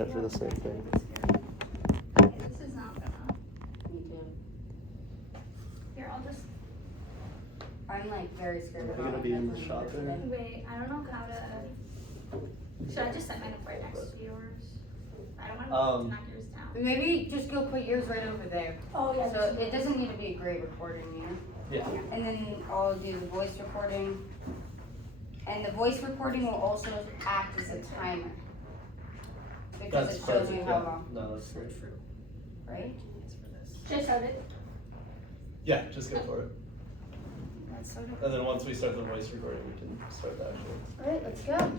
For the same thing. This is not gonna. Me too. Here, I'll just. I'm like very scared Are you about gonna be in the shot there? Wait, I don't know how to. Should I just set mine up right next to yours? I don't want to knock yours down. Maybe just go put yours right over there. Oh, yeah. So it doesn't need to be a great recording, you know? Yeah. And then I'll do the voice recording. And the voice recording will also act as a timer. Because it shows you how long, No, that's very true. right? Just set it. Yeah, just go for it. That's sort of. And then once we start the voice recording, we can start the actual. Alright, let's go.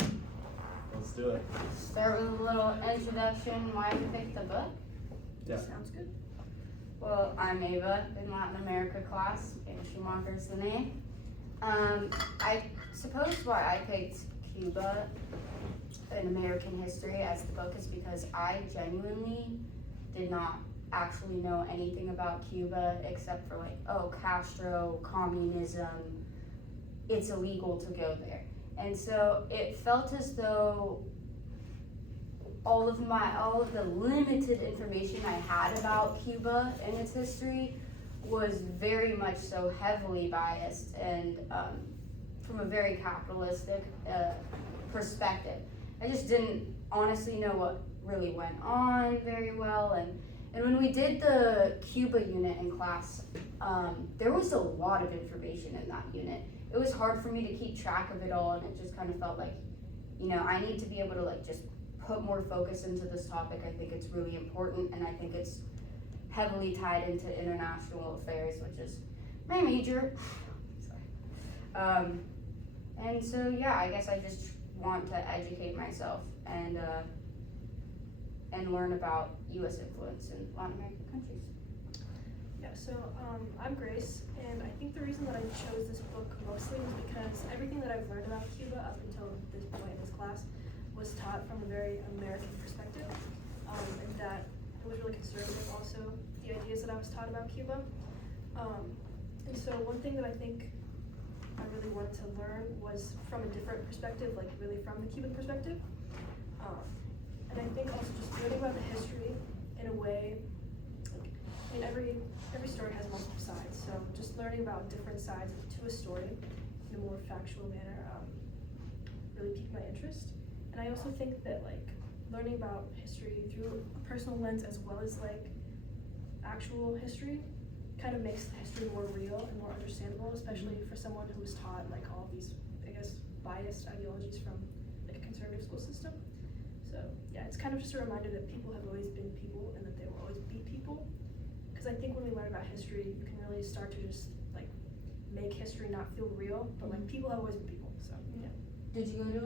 Let's do it. Start with a little introduction, why we picked the book. Yeah. Sounds good. Well, I'm Ava in Latin America class. Ava Schumacher's the name. I suppose why I picked Cuba in American history as the book is because I genuinely did not actually know anything about Cuba except for like, oh, Castro, communism, it's illegal to go there. And so it felt as though all of the limited information I had about Cuba and its history was very much so heavily biased and from a very capitalistic perspective. I just didn't honestly know what really went on very well, and when we did the Cuba unit in class, there was a lot of information in that unit. It was hard for me to keep track of it all, and it just kind of felt like, you know, I need to be able to like just put more focus into this topic. I think it's really important, and I think it's heavily tied into international affairs, which is my major. Sorry. And so yeah, I guess I just want to educate myself and learn about U.S. influence in Latin American countries. Yeah, so I'm Grace, and I think the reason that I chose this book mostly was because everything that I've learned about Cuba up until this point in this class was taught from a very American perspective, and that it was really conservative also, the ideas that I was taught about Cuba. And so one thing that I think I really wanted to learn was from a different perspective, like really from the Cuban perspective. And I think also just learning about the history in a way, like, I mean, every story has multiple sides, so just learning about different sides to a story in a more factual manner really piqued my interest. And I also think that like learning about history through a personal lens as well as like actual history kind of makes the history more real and more understandable, especially for someone who was taught like all these, I guess, biased ideologies from like a conservative school system. So yeah, it's kind of just a reminder that people have always been people and that they will always be people. Because I think when we learn about history, you can really start to just like make history not feel real, but like people have always been people. So yeah. Did you go to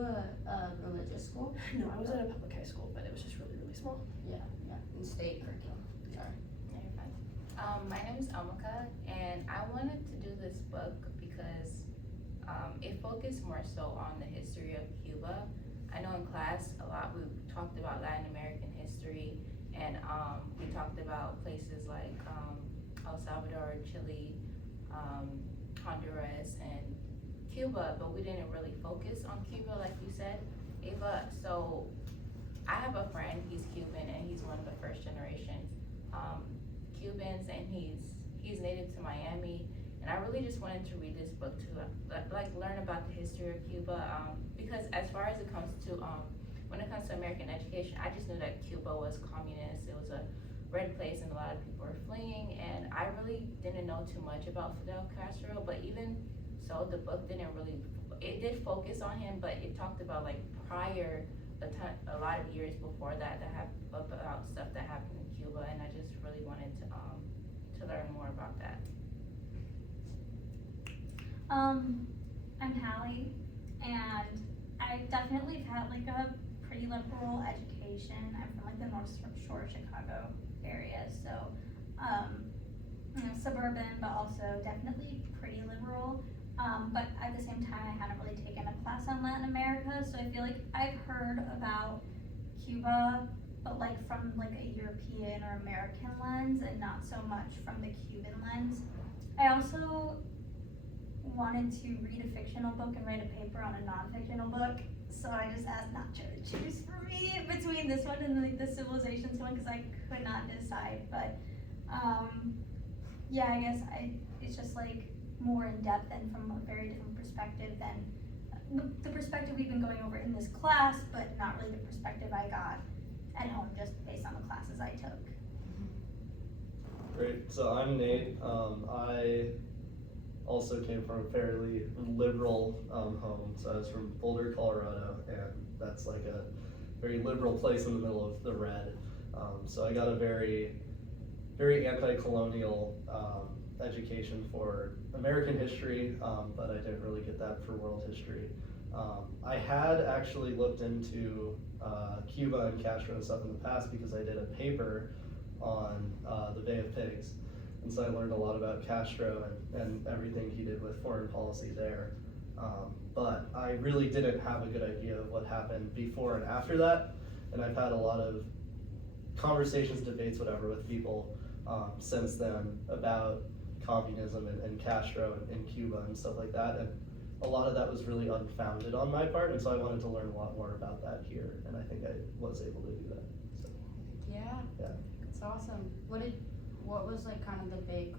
a religious school? No, I was at a public high school, but it was just really, really small. Yeah, in state curriculum. Sorry. Yeah, you're fine. My name is Amaka, and I wanted to do this book because it focused more so on the history of Cuba. I know in class a lot we talked about Latin American history, and we talked about places like El Salvador, Chile, Honduras, and Cuba, but we didn't really focus on Cuba like you said, Ava. So I have a friend, he's Cuban, and he's one of the first generation Cubans, and he's native to Miami, and I really just wanted to read this book to like learn about the history of Cuba, because as far as it comes to when it comes to American education, I just knew that Cuba was communist. It was a red place and a lot of people were fleeing, and I really didn't know too much about Fidel Castro, but even so the book didn't really, it did focus on him, but it talked about like prior a lot of years before that about stuff that happened in Cuba, and I just really wanted to learn more about that. I'm Hallie, and I definitely had like a pretty liberal education. I'm from like the North Shore Chicago area, so you know, suburban, but also definitely pretty liberal. But at the same time, I hadn't really taken a class on Latin America, so I feel like I've heard about Cuba, but like from like a European or American lens, and not so much from the Cuban lens. I also wanted to read a fictional book and write a paper on a non-fictional book, so I just asked Nacho to choose for me between this one and the civilizations one, because I could not decide, but, yeah, I guess it's just like more in depth and from a very different perspective than the perspective we've been going over in this class, but not really the perspective I got at home, just based on the classes I took. Great. So I'm Nate. I also came from a fairly liberal home. So I was from Boulder, Colorado, and that's like a very liberal place in the middle of the red. So I got a very, very anti-colonial education for American history, but I didn't really get that for world history. I had actually looked into Cuba and Castro and stuff in the past because I did a paper on the Bay of Pigs. And so I learned a lot about Castro and everything he did with foreign policy there. But I really didn't have a good idea of what happened before and after that. And I've had a lot of conversations, debates, whatever, with people since then about communism and Castro and Cuba and stuff like that. And a lot of that was really unfounded on my part. And so I wanted to learn a lot more about that here. And I think I was able to do that. So, Yeah. yeah. It's awesome. What was like kind of the big,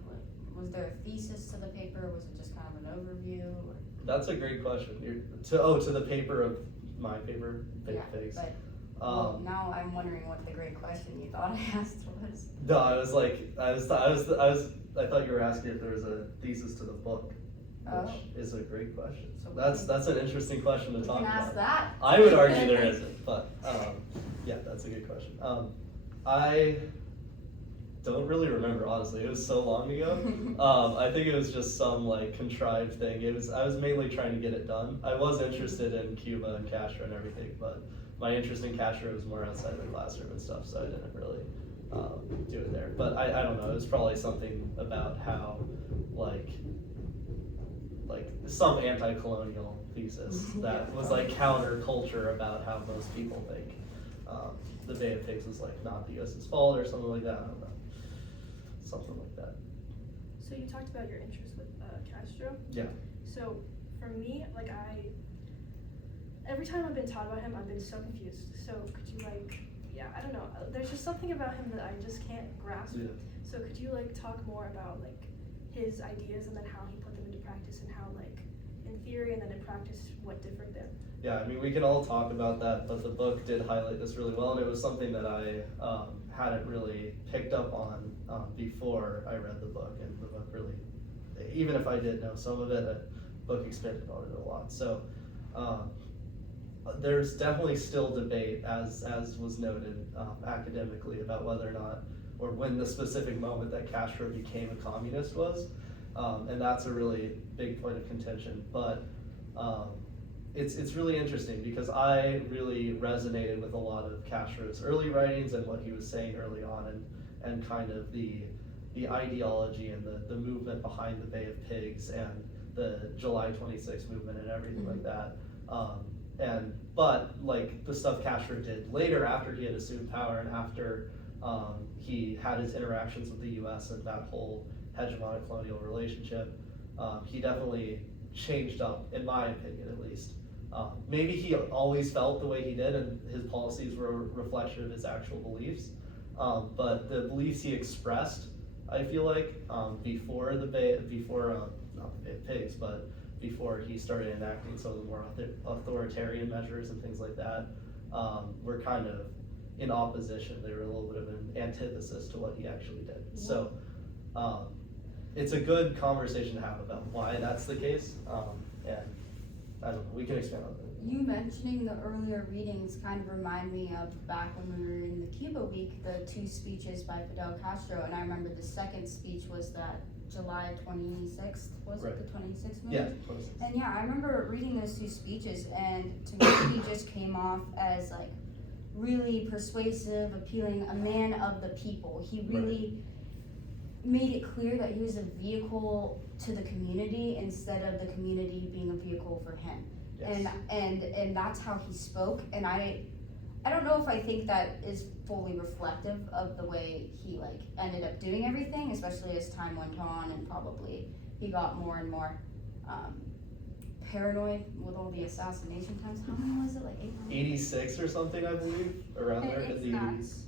was there a thesis to the paper? Was it just kind of an overview? Or? That's a great question. To the paper of my paper, Big Pigs. But well, now I'm wondering what the great question you thought I asked was. No, I was like, I thought you were asking if there was a thesis to the book, which is a great question. So That's an interesting question to talk We can about. ask that. I would argue there isn't, but yeah, that's a good question. I don't really remember, honestly. It was so long ago. I think it was just some like contrived thing. I was mainly trying to get it done. I was interested in Cuba and Castro and everything, but my interest in Castro was more outside of the classroom and stuff, so I didn't really do it there. But I don't know. It was probably something about how like some anti-colonial thesis that was like counterculture about how most people think. The Bay of Pigs was like not the U.S.'s fault or something like that. I don't know. Something like that. So you talked about your interest with Castro. Yeah. So for me, like every time I've been taught about him, I've been so confused. So could you I don't know. There's just something about him that I just can't grasp. Yeah. So could you talk more about his ideas and then how he put them into practice and how in theory and then in practice what differed there? Yeah, I mean, we can all talk about that, but the book did highlight this really well, and it was something that I hadn't really picked up on before I read the book, and the book really, even if I did know some of it, the book expanded on it a lot. So there's definitely still debate, as was noted academically, about whether or not, or when the specific moment that Castro became a communist was, and that's a really big point of contention. But it's really interesting because I really resonated with a lot of Castro's early writings and what he was saying early on, and kind of the ideology and the movement behind the Bay of Pigs and the July 26th movement and everything like that. But like the stuff Castro did later after he had assumed power and after he had his interactions with the U.S. and that whole hegemonic colonial relationship, he definitely changed up, in my opinion at least. Maybe he always felt the way he did and his policies were a reflection of his actual beliefs, but the beliefs he expressed, I feel like, not the Bay of Pigs, but before he started enacting some of the more authoritarian measures and things like that, were kind of in opposition. They were a little bit of an antithesis to what he actually did. Yeah. So it's a good conversation to have about why that's the case, and I don't know, we can expand on that. You mentioning the earlier readings kind of remind me of back when we were in the Cuba week, the 2 speeches by Fidel Castro, and I remember the second speech was that July 26th, was Right. it the 26th movie? Yeah, 26. And yeah, I remember reading those 2 speeches, and to me he just came off as really persuasive, appealing, a man of the people. He really made it clear that he was a vehicle to the community instead of the community being a vehicle for him. Yes. And that's how he spoke, and I don't know if I think that is fully reflective of the way he ended up doing everything, especially as time went on and probably he got more and more paranoid with all the assassination times. How many was it? Like 800? 86 or something, I believe, around there in It's the nuts. 80s.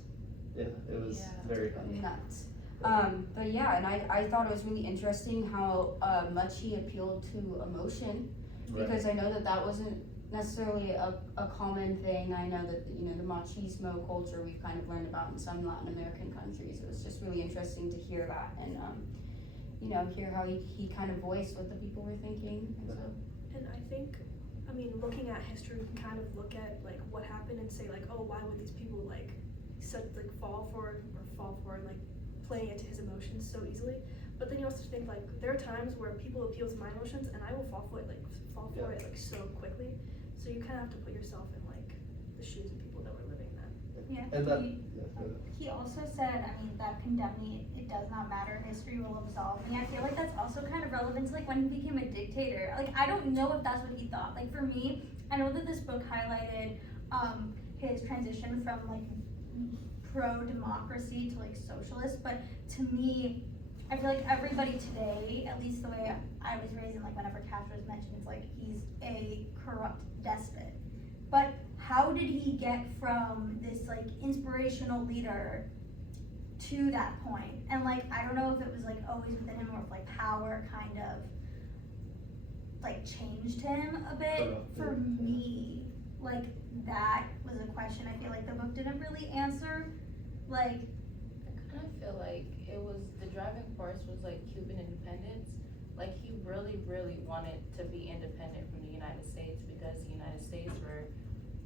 Yeah, it was Yeah. very funny. Nuts. But yeah, and I thought it was really interesting how much he appealed to emotion, because I know that wasn't necessarily a common thing. I know that, you know, the machismo culture we've kind of learned about in some Latin American countries. It was just really interesting to hear that and, you know, hear how he kind of voiced what the people were thinking and so. And I think, I mean, looking at history, we can kind of look at like what happened and say like, oh, why would these people like fall for like playing into his emotions so easily? But then you also think like there are times where people appeal to my emotions and I will fall for it like so quickly. So you kind of have to put yourself in like the shoes of people that were living then. Yeah. And that, He also said, I mean, that condemn me, it does not matter, history will absolve me. I feel like that's also kind of relevant to like when he became a dictator. Like, I don't know if that's what he thought. Like for me, I know that this book highlighted his transition from like pro-democracy to like socialist, but to me, I feel like everybody today, at least the way I was raised and like whenever Castro is mentioned, it's like he's a corrupt despot. But how did he get from this like inspirational leader to that point? And like, I don't know if it was like always within him or if like power kind of like changed him a bit. Corrupted, For yeah. me, like that was a question I feel like the book didn't really answer. Like, I kind of feel like it was, the driving force was like Cuban independence. Like he really, really wanted to be independent from the United States because the United States were,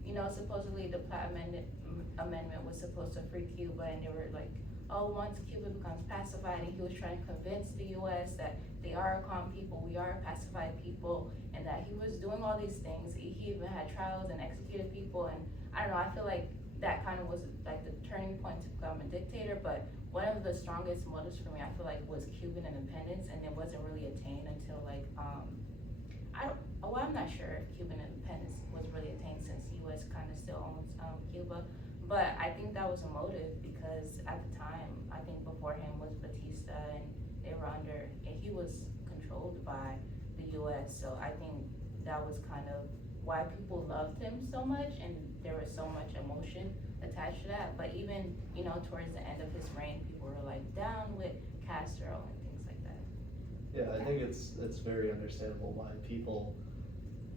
you know, supposedly the Platt Amendment was supposed to free Cuba, and they were like, oh, once Cuba becomes pacified, and he was trying to convince the US that they are a calm people, we are a pacified people, and that he was doing all these things. He even had trials and executed people, and I don't know, I feel like that kind of was like the turning point to become a dictator. But one of the strongest motives for me, I feel like, was Cuban independence, and it wasn't really attained until like, I'm not sure if Cuban independence was really attained since the US kind of still owns Cuba. But I think that was a motive because at the time, I think before him was Batista, and they were under, and he was controlled by the US. So I think that was kind of why people loved him so much, and there was so much emotion attached to that. But even, you know, towards the end of his reign, people were like down with Castro and things like that. Yeah, I think it's very understandable why people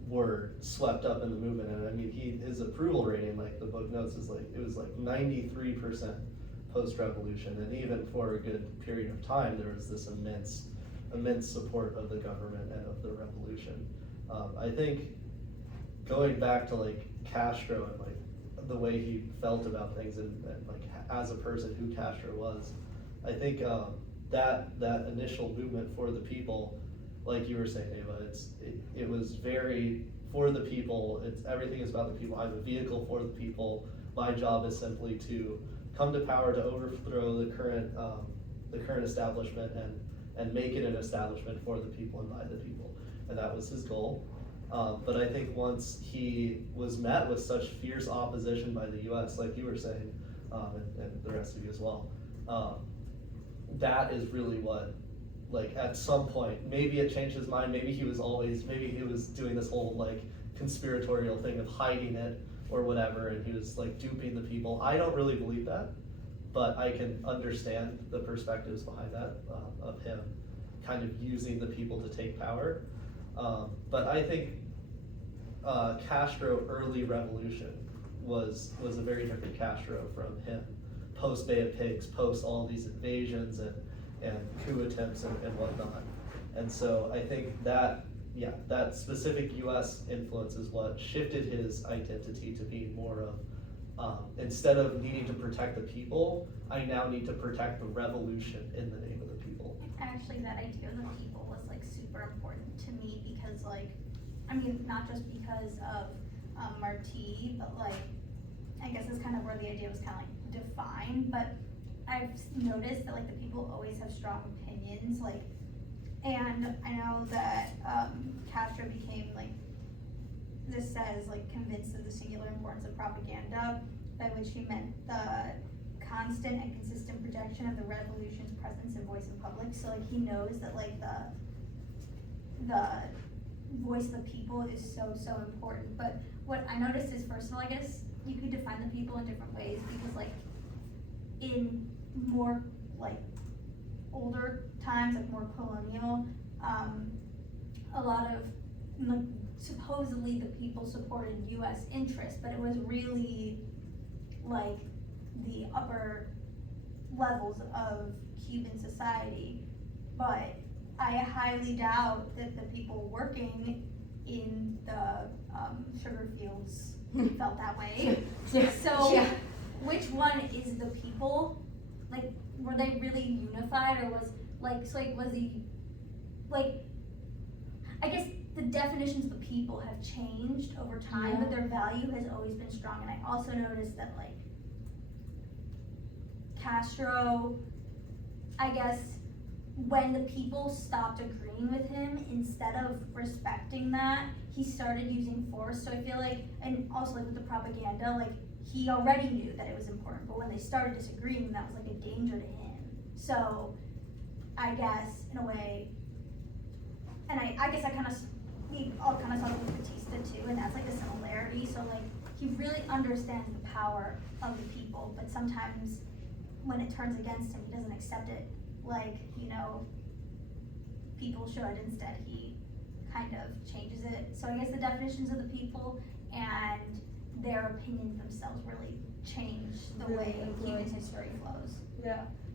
were swept up in the movement. And I mean, his approval rating, like the book notes, is like, it was like 93% post-revolution, and even for a good period of time, there was this immense support of the government and of the revolution. I think going back to like Castro and like the way he felt about things and like as a person who Castro was, I think that initial movement for the people, like you were saying, Ava, it was very for the people. It's everything is about the people. I'm a vehicle for the people. My job is simply to come to power, to overthrow the current establishment and make it an establishment for the people and by the people. And that was his goal. But I think once he was met with such fierce opposition by the U.S., like you were saying, and the rest of you as well, that is really what, like at some point, maybe it changed his mind, maybe he was doing this whole like conspiratorial thing of hiding it or whatever, and he was like duping the people. I don't really believe that, but I can understand the perspectives behind that, of him kind of using the people to take power. But I think Castro early revolution was a very different Castro from him post Bay of Pigs, post all these invasions and coup attempts and whatnot. And so I think that specific US influence is what shifted his identity to being more of, instead of needing to protect the people, I now need to protect the revolution in the name of the people. actually, that idea of the people was like super important to me because like, I mean, not just because of Marti, but like, I guess it's kind of where the idea was kind of like defined, but I've noticed that like the people always have strong opinions, like, and I know that Castro became like, this says like convinced of the singular importance of propaganda, by which he meant the constant and consistent projection of the revolution's presence and voice in public. So like he knows that like the voice of the people is so important. But what I noticed is, first of all, I guess you could define the people in different ways, because like in more like older times, like more colonial, a lot of like, supposedly the people supported U.S. interests, but it was really like the upper levels of Cuban society. But I highly doubt that the people working in the sugar fields felt that way. Yeah. So, Yeah. which one is the people? Like, were they really unified, or was was he like? I guess the definitions of the people have changed over time, Yeah. but their value has always been strong. And I also noticed that like Castro, I guess, when the people stopped agreeing with him, instead of respecting that, he started using force. So I feel like, and also like with the propaganda, like he already knew that it was important, but when they started disagreeing, that was like a danger to him. So I guess in a way, and I guess we all kind of saw it with Batista too, and that's like a similarity. So like he really understands the power of the people, but sometimes when it turns against him, he doesn't accept it like, people should. Instead, he kind of changes it. So I guess the definitions of the people and their opinions themselves really change the way Cuban history flows.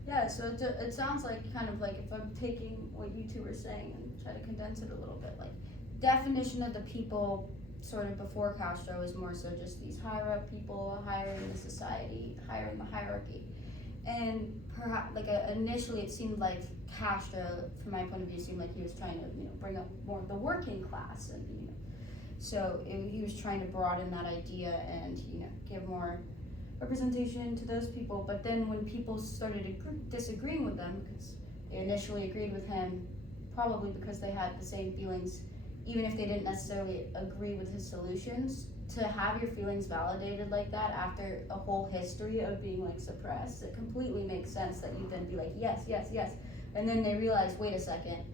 Yeah, so it sounds like kind of like, if I'm taking what you two were saying and try to condense it a little bit, like definition of the people sort of before Castro was more so just these higher up people, higher in the society, higher in the hierarchy. And perhaps, like initially it seemed like Castro, from my point of view, seemed like he was trying to, bring up more of the working class, and he was trying to broaden that idea and give more representation to those people. But then when people started disagreeing with them, because they initially agreed with him, probably because they had the same feelings, even if they didn't necessarily agree with his solutions, to have your feelings validated like that after a whole history of being like suppressed, it completely makes sense that you then be like, yes, yes, yes. And then they realize, wait a second,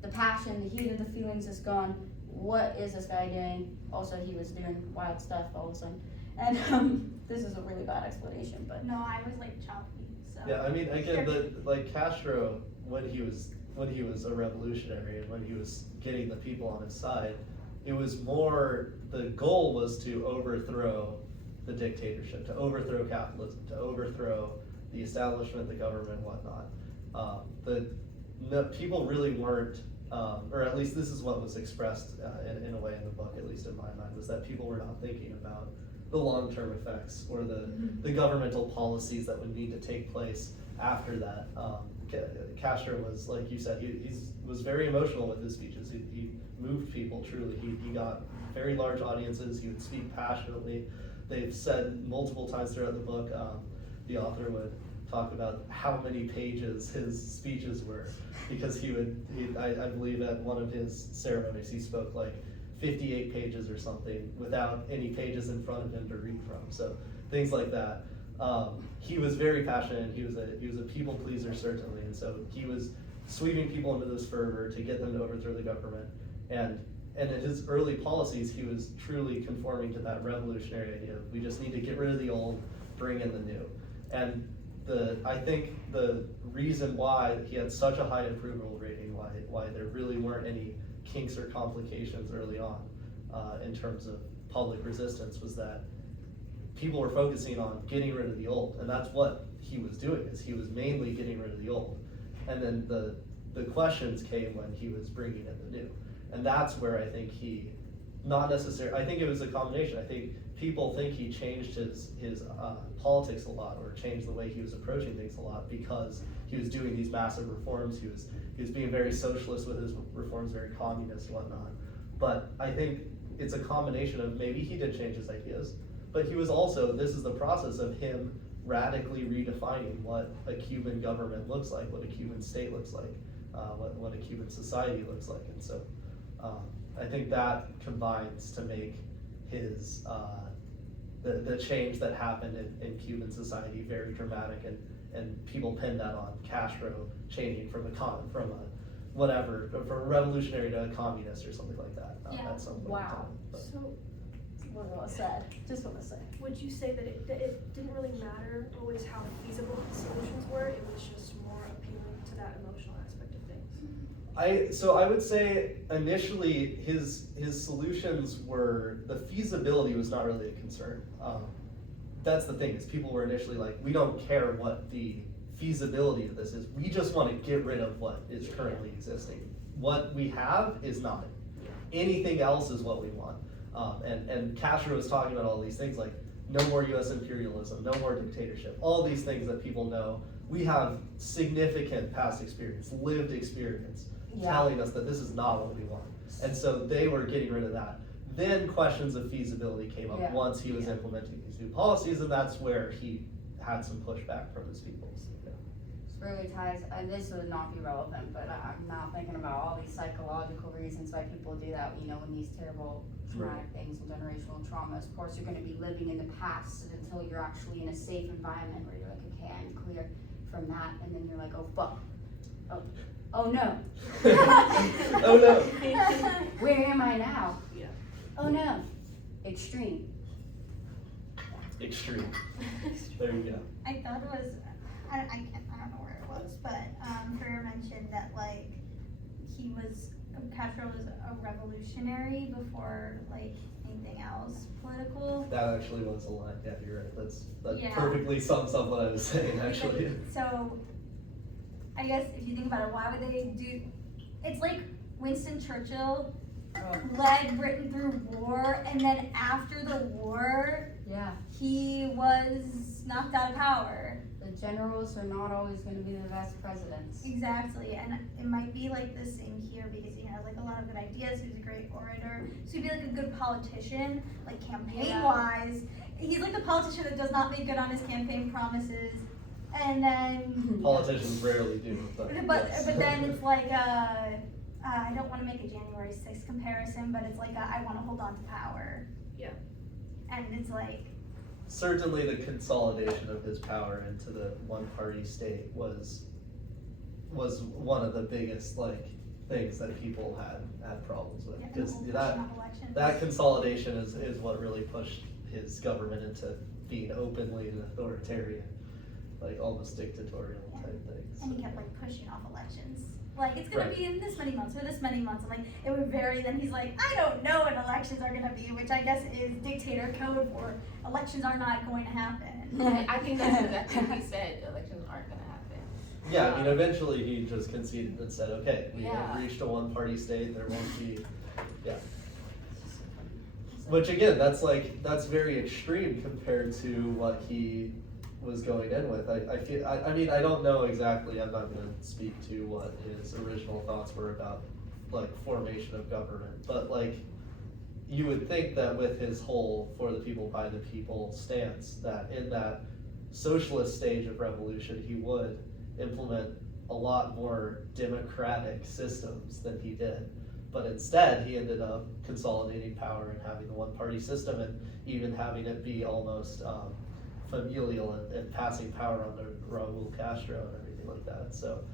the passion, the heat of the feelings is gone. What is this guy doing? Also, he was doing wild stuff all of a sudden. And this is a really bad explanation, but No, I was like choppy, so. Yeah, I mean, again, like Castro, when he was a revolutionary and when he was getting the people on his side, it was more, the goal was to overthrow the dictatorship, to overthrow capitalism, to overthrow the establishment, the government, whatnot. People really weren't, or at least this is what was expressed in a way in the book, at least in my mind, was that people were not thinking about the long-term effects or the governmental policies that would need to take place after that. Castro was, like you said, he was very emotional with his speeches. He moved people, truly. He got very large audiences. He would speak passionately. They've said multiple times throughout the book, the author would talk about how many pages his speeches were, because I believe at one of his ceremonies he spoke like 58 pages or something without any pages in front of him to read from. So things like that. He was very passionate. He was a people pleaser, certainly, and so he was sweeping people into this fervor to get them to overthrow the government. And in his early policies, he was truly conforming to that revolutionary idea of, we just need to get rid of the old, bring in the new. And I think the reason why he had such a high approval rating, why there really weren't any kinks or complications early on in terms of public resistance, was that people were focusing on getting rid of the old, and that's what he was doing, is he was mainly getting rid of the old. And then the questions came when he was bringing in the new. And that's where I think I think it was a combination. I think people think he changed his politics a lot, or changed the way he was approaching things a lot, because he was doing these massive reforms. He was being very socialist with his reforms, very communist and whatnot. But I think it's a combination of, maybe he did change his ideas, but he was also, this is the process of him radically redefining what a Cuban government looks like, what a Cuban state looks like, what a Cuban society looks like. And so I think that combines to make his the change that happened in Cuban society very dramatic, and people pin that on Castro changing from a whatever, from a revolutionary to a communist or something like that. Yeah. At some point in Wow. time. But- So, Well said, just wanna say. would you say that it didn't really matter always how feasible the solutions were, it was just more appealing to that emotional aspect of things? So I would say initially his solutions were, the feasibility was not really a concern. That's the thing, is people were initially like, we don't care what the feasibility of this is, we just want to get rid of what is currently existing. What we have is not. Anything else is what we want. And Castro was talking about all these things like no more US imperialism, no more dictatorship, all these things that people know. We have significant past experience, lived experience, telling us that this is not what we want. And so they were getting rid of that. Then questions of feasibility came up Yeah. once he was implementing these new policies, and that's where he had some pushback from his people. Yeah. This really ties, and this would not be relevant, but I'm now thinking about all these psychological reasons why people do that, you know, when these terrible traumatic things and generational traumas. Of course, you're gonna be living in the past until you're actually in a safe environment where you're like, okay, I'm clear from that, and then you're like, oh fuck. Oh no. Oh no. Where am I now? Yeah. Oh no. Extreme. Extreme. There you go. I thought it was, I don't know where it was, but, Ferrer mentioned that like, Castro was a revolutionary before like anything else political. That actually was a line. Yeah, you're right. That Yeah. perfectly sums up what I was saying, actually. So, I guess if you think about it, why would they do, it's like Winston Churchill led Britain through war, and then after the war, Yeah, he was knocked out of power. The generals are not always gonna be the best presidents. Exactly, and it might be like the same here because he has like a lot of good ideas. He's a great orator, so he'd be like a good politician, like campaign wise. He's like the politician that does not make good on his campaign promises, and then. Politicians rarely do, but yes. But then it's like I don't want to make a January 6th comparison, but it's like I want to hold on to power. Yeah. And it's like. Certainly the consolidation of his power into the one-party state was one of the biggest like things that people had problems with, because that consolidation is what really pushed his government into being openly an authoritarian, like almost dictatorial type things. And he kept like pushing off elections. Like, it's gonna be in this many months or this many months. I'm like, it would vary. Then he's like, I don't know when elections are gonna be, which I guess is dictator code for elections are not going to happen. I think that's exactly what he said, elections aren't gonna happen. Yeah, I mean, eventually he just conceded and said, okay, we Yeah. have reached a one-party state, there won't be, yeah. Which again, that's very extreme compared to what he was going in with. I mean, I don't know exactly, I'm not gonna speak to what his original thoughts were about, like, formation of government, but like, you would think that with his whole for the people, by the people stance, that in that socialist stage of revolution, he would implement a lot more democratic systems than he did. But instead, he ended up consolidating power and having the one-party system, and even having it be almost familial and passing power on to Raul Castro and everything like that. So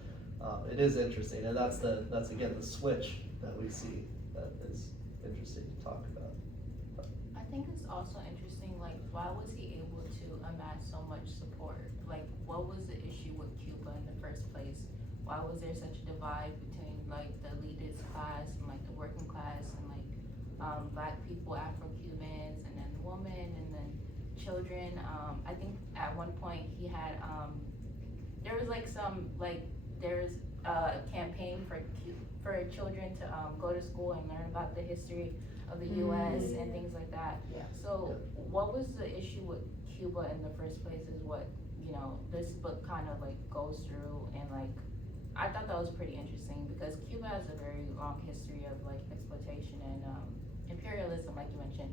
it is interesting, and that's again the switch that we see that is interesting to talk about. I think it's also interesting, like, why was he able to amass so much support? Like, what was the issue with Cuba in the first place? Why was there such a divide between, like, the elitist class and, like, the working class and, like, black people, Afro-Cubans, and then women, and then children? I think at one point he had, there was, like, there's a campaign for children to go to school and learn about the history of the U.S. and things like that. Yeah. So what was the issue with Cuba in the first place is what, you know, this book kind of like goes through, and like, I thought that was pretty interesting because Cuba has a very long history of like exploitation and imperialism, like you mentioned.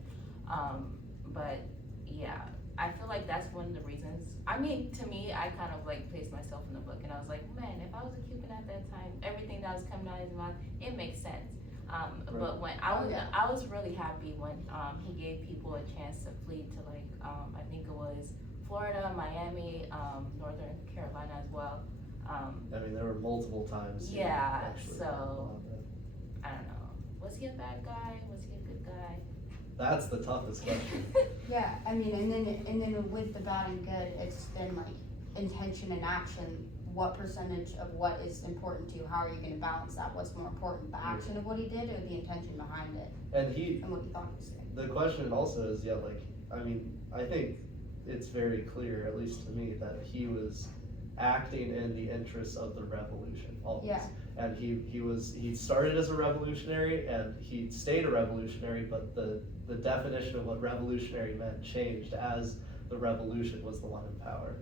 But yeah, I feel like that's one of the reasons. I mean, to me, I kind of like placed myself in the book, and I was like, man, if I was a Cuban at that time, everything that was coming out of his mouth, it makes sense. But when I was really happy when he gave people a chance to flee to like I think it was Florida, Miami, Northern Carolina as well. I mean, there were multiple times. he Yeah, actually so- allowed that. I don't know. Was he a bad guy? Was he a good guy? That's the toughest question. Yeah, I mean, and then with the bad and good, it's then like intention and action. What percentage of what is important to you? How are you gonna balance that? What's more important, the action of what he did or the intention behind it And he, and what he thought he was saying? the question also is, yeah, like, I mean, I think it's very clear, at least to me, that he was acting in the interests of the revolution, always. Yeah. And he started as a revolutionary and he stayed a revolutionary, but the definition of what revolutionary meant changed as the revolution was the one in power.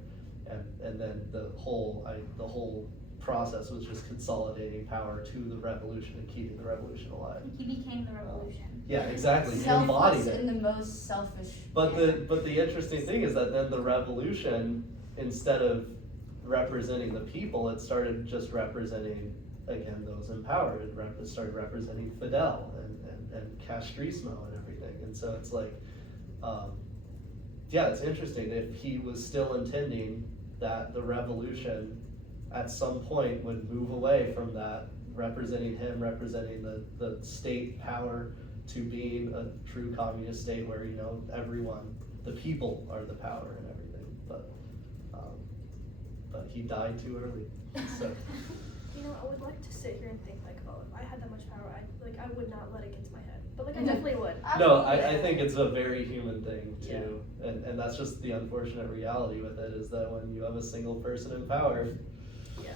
And then the whole process was just consolidating power to the revolution and keeping the revolution alive. He became the revolution. Yeah, exactly, he embodied Selfless it. in the most selfish. But manner. the interesting thing is that then the revolution, instead of representing the people, it started just representing, again, those in power. It started representing Fidel and Castrismo and everything. And so it's like, yeah, it's interesting if he was still intending that the revolution at some point would move away from that, representing him, representing the state power, to being a true communist state where, you know, everyone, the people are the power and everything. But he died too early, so. You know, I would like to sit here and think like, oh, if I had that much power, I would not let it get to my head. But like, I Mhm. definitely would. No, I think it's a very human thing too, and that's just the unfortunate reality with it, is that when you have a single person in power, Yeah.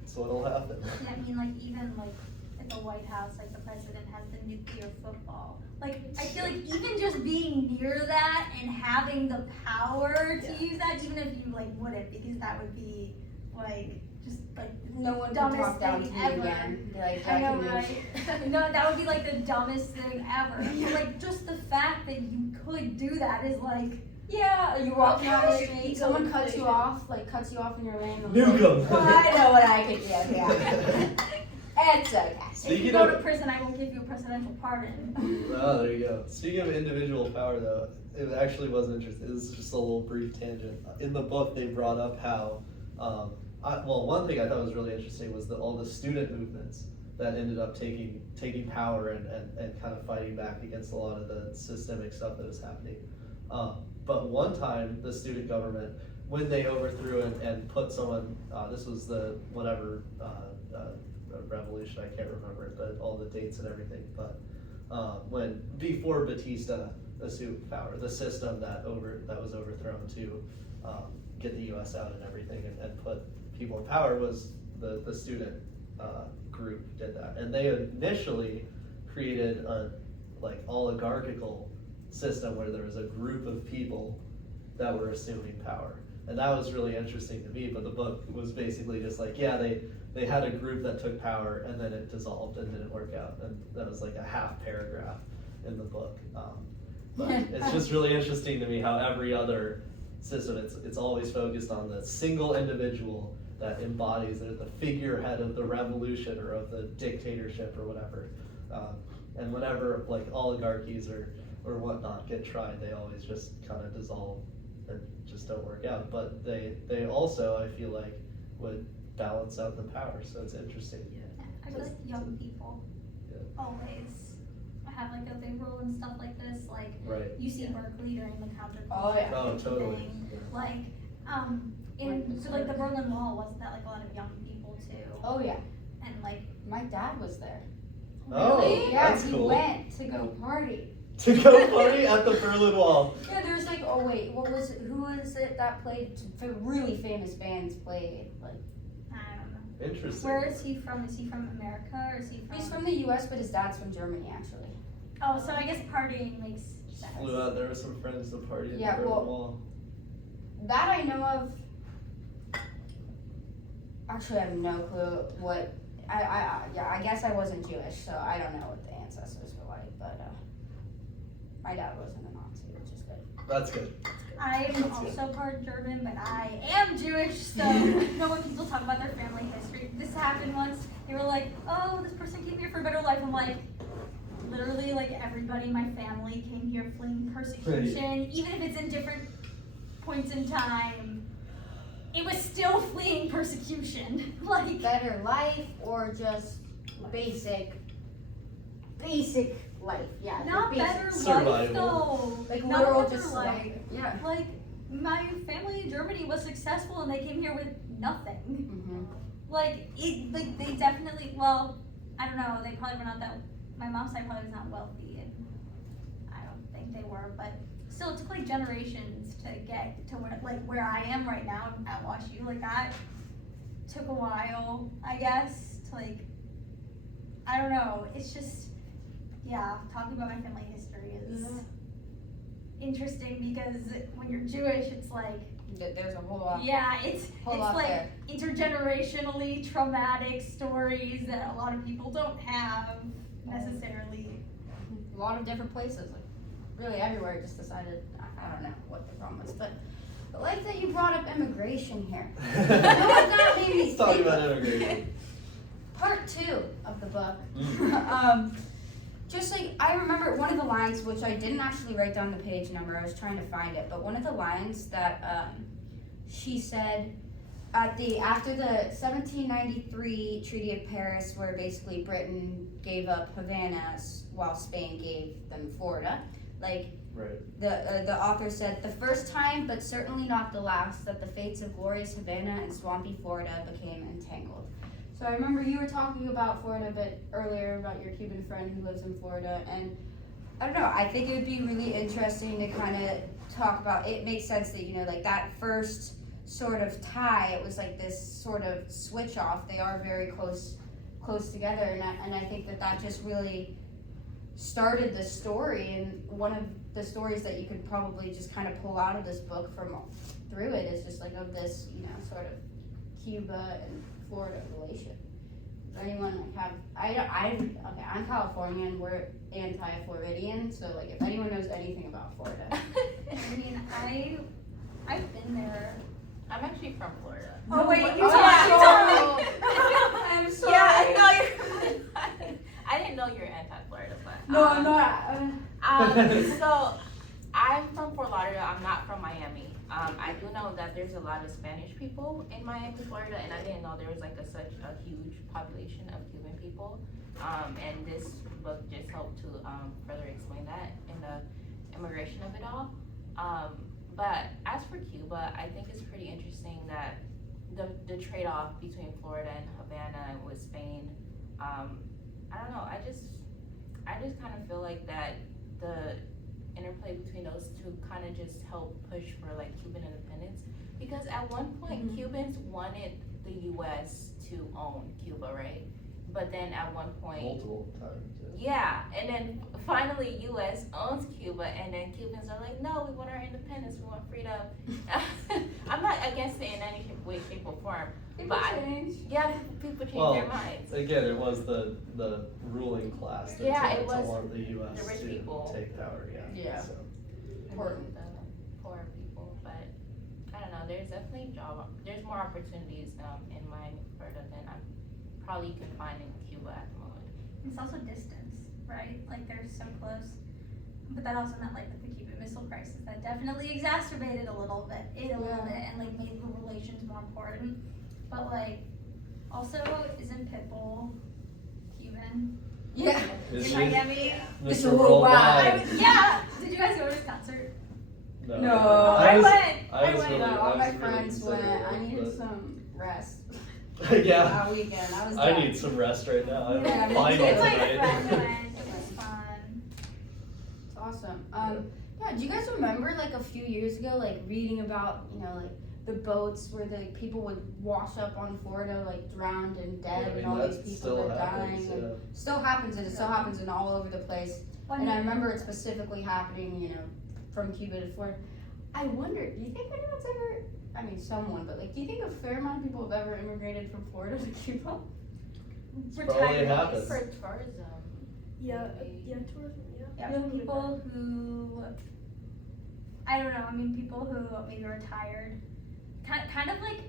that's what'll happen. I mean, like, even like at the White House, like the president has the nuclear football. Like, I feel like even just being near that and having the power to Yeah. use that, even if you like wouldn't, because that would be like just like No one can dumbest talk down to thing me ever. again. Be like, I know, recognition. right? No, that would be like the dumbest thing ever. But, like, just the fact that you could do that is like, Yeah, you walk down the Okay. street, someone cuts you off in your lane. Nuke 'em. Well, I know what I could do, yeah. It's okay. if Speaking you go of- to prison, I will give you a presidential pardon. Oh, there you go. Speaking of individual power, though, it actually was interesting. This is just a little brief tangent. In the book, they brought up how, well, one thing I thought was really interesting was all the student movements that ended up taking power and kind of fighting back against a lot of the systemic stuff that was happening. But one time, the student government, when they overthrew and put someone, this was the whatever revolution, I can't remember all the dates and everything, but before Batista assumed power, the system that was overthrown to get the U.S. out and everything and put people in power was the student group did that, and they initially created a like oligarchical system where there was a group of people that were assuming power, and that was really interesting to me. But the book was basically just like, yeah, they had a group that took power and then it dissolved and didn't work out, and that was like a half paragraph in the book. But it's just really interesting to me how every other system, it's always focused on the single individual that embodies the figurehead of the revolution or of the dictatorship or whatever. And whenever like oligarchies or whatnot get tried, they always just kind of dissolve and just don't work out. But they also, I feel like, would balance out the power, so it's interesting. I feel like young people Yeah. always have like a big role in stuff like this. Like, Right. you see Berkeley during the counterculture Oh, yeah. Oh, totally. thing. Yeah. Like, so like the Berlin Wall, wasn't that like a lot of young people too? Oh yeah, And like, my dad was there. Oh, really? Yeah, that's he cool. went to go party. To go party at the Berlin Wall. Yeah, there's like, oh wait, who was it that played, really famous bands played, like, I don't know. Interesting. Where is he from? Is he from America or is he from? he's from the US, but his dad's from Germany, actually. Oh, so I guess partying makes sense. Flew out there with some friends to party at Yeah, the Berlin well- Wall. That I know of. Actually, I have no clue what, I guess I wasn't Jewish, so I don't know what the ancestors were like, but, my dad wasn't a Nazi, which is good. That's good. I am also part German, but I am Jewish, so you know when people talk about their family history, this happened once. They were like, "Oh, this person came here for a better life." I'm like, literally, like everybody in my family came here fleeing persecution, even if it's in different points in time. was still fleeing persecution. Like, Better life or just basic life? Yeah. the not basic- better life Survival. though. Like Not literal better just life. like, yeah. Like, my family in Germany was successful and they came here with nothing. Mm-hmm. Like, they definitely, well, I don't know, they probably were not that, my mom's side probably was not wealthy, and I don't think they were, but still, it took like generations to get to where I am right now at WashU. Like, that took a while, I guess, to like, I don't know, it's just, yeah, talking about my family history is interesting, because when you're Jewish, it's like, There's a whole lot. yeah, it's Whole lot like there. intergenerationally traumatic stories that a lot of people don't have necessarily. A lot of different places, like really everywhere. Just decided, I don't know what the problem was, but I like that you brought up immigration here. You know what that made me Let's talk think about of? immigration. Part 2 of the book. Mm. Just like, I remember one of the lines, which I didn't actually write down the page number, I was trying to find it, but one of the lines that she said after the 1793 Treaty of Paris, where basically Britain gave up Havana while Spain gave them Florida, like, Right. the author said, "The first time, but certainly not the last, that the fates of glorious Havana and swampy Florida became entangled." So I remember you were talking about Florida a bit earlier, about your Cuban friend who lives in Florida, and I don't know, I think it would be really interesting to kind of talk about, it makes sense that, you know, like that first sort of tie, it was like this sort of switch off. They are very close together, and I think that just really started the story, and one of the stories that you could probably just kind of pull out of this book from through it is just like of this, you know, sort of Cuba and Florida relation. Does anyone like okay, I'm Californian, we're anti-Floridian, so like if anyone knows anything about Florida. I mean, I've been there. I'm actually from Florida. Oh wait, you Oh, told me. I'm sorry. Yeah, I know you're. I didn't know you were anti-Florida, but No, I'm not. So I'm from Fort Lauderdale. I'm not from Miami. I do know that there's a lot of Spanish people in Miami, Florida, and I didn't know there was like such a huge population of Cuban people. And this book just helped to further explain that in the immigration of it all. But as for Cuba, I think it's pretty interesting that the trade-off between Florida and Havana with Spain. I don't know. I just kind of feel like that the interplay between those two kind of just help push for like Cuban independence, because at one point Cubans wanted the U.S. to own Cuba, right? But then at one point, Multiple times. yeah, and then finally U.S. owns Cuba, and then Cubans are like, no, we want our independence, we want freedom. I'm not against it in any way, shape, or form. People But change. Yeah, people change Well, their minds. Again, it was the ruling class that Yeah, tried it was to want the U.S. the rich to people. take power. Yeah. So. Important the poor people, but I don't know. There's definitely there's more opportunities in Miami, Florida than probably you can find in Cuba at the moment. It's also distance, right? Like, they're so close. But that also meant, like, with the Cuban Missile Crisis, that definitely exacerbated a little bit, and, like, made the relations more important. But, like, also, isn't Pitbull Cuban? Yeah. Is In he Miami? Mr. Mr. Worldwide. Worldwide? Yeah! Did you guys go to his concert? No. No. I went. I was went. really, No, all I my was really friends went. considering I it, needed but- some rest. Yeah. All weekend. I was I done. need some rest right now. I Yeah, have me a final too. It's like a tonight. friend went. It was fun. It's awesome. Yeah, do you guys remember like a few years ago, like reading about, you know, like the boats where the people would wash up on Florida, like drowned and dead, I mean, and all that these people still were happens, dying. yeah. And still happens, and it still happens in all over the place. And I remember it specifically happening, you know, from Cuba to Florida. I wonder, do you think anyone's ever, I mean someone, but like, do you think a fair amount of people have ever immigrated from Florida to Cuba? Probably Retirees. happens. For tourism. Yeah, maybe. tourism, yeah. Yeah, people who, I don't know, I mean, people who maybe retired, kind of like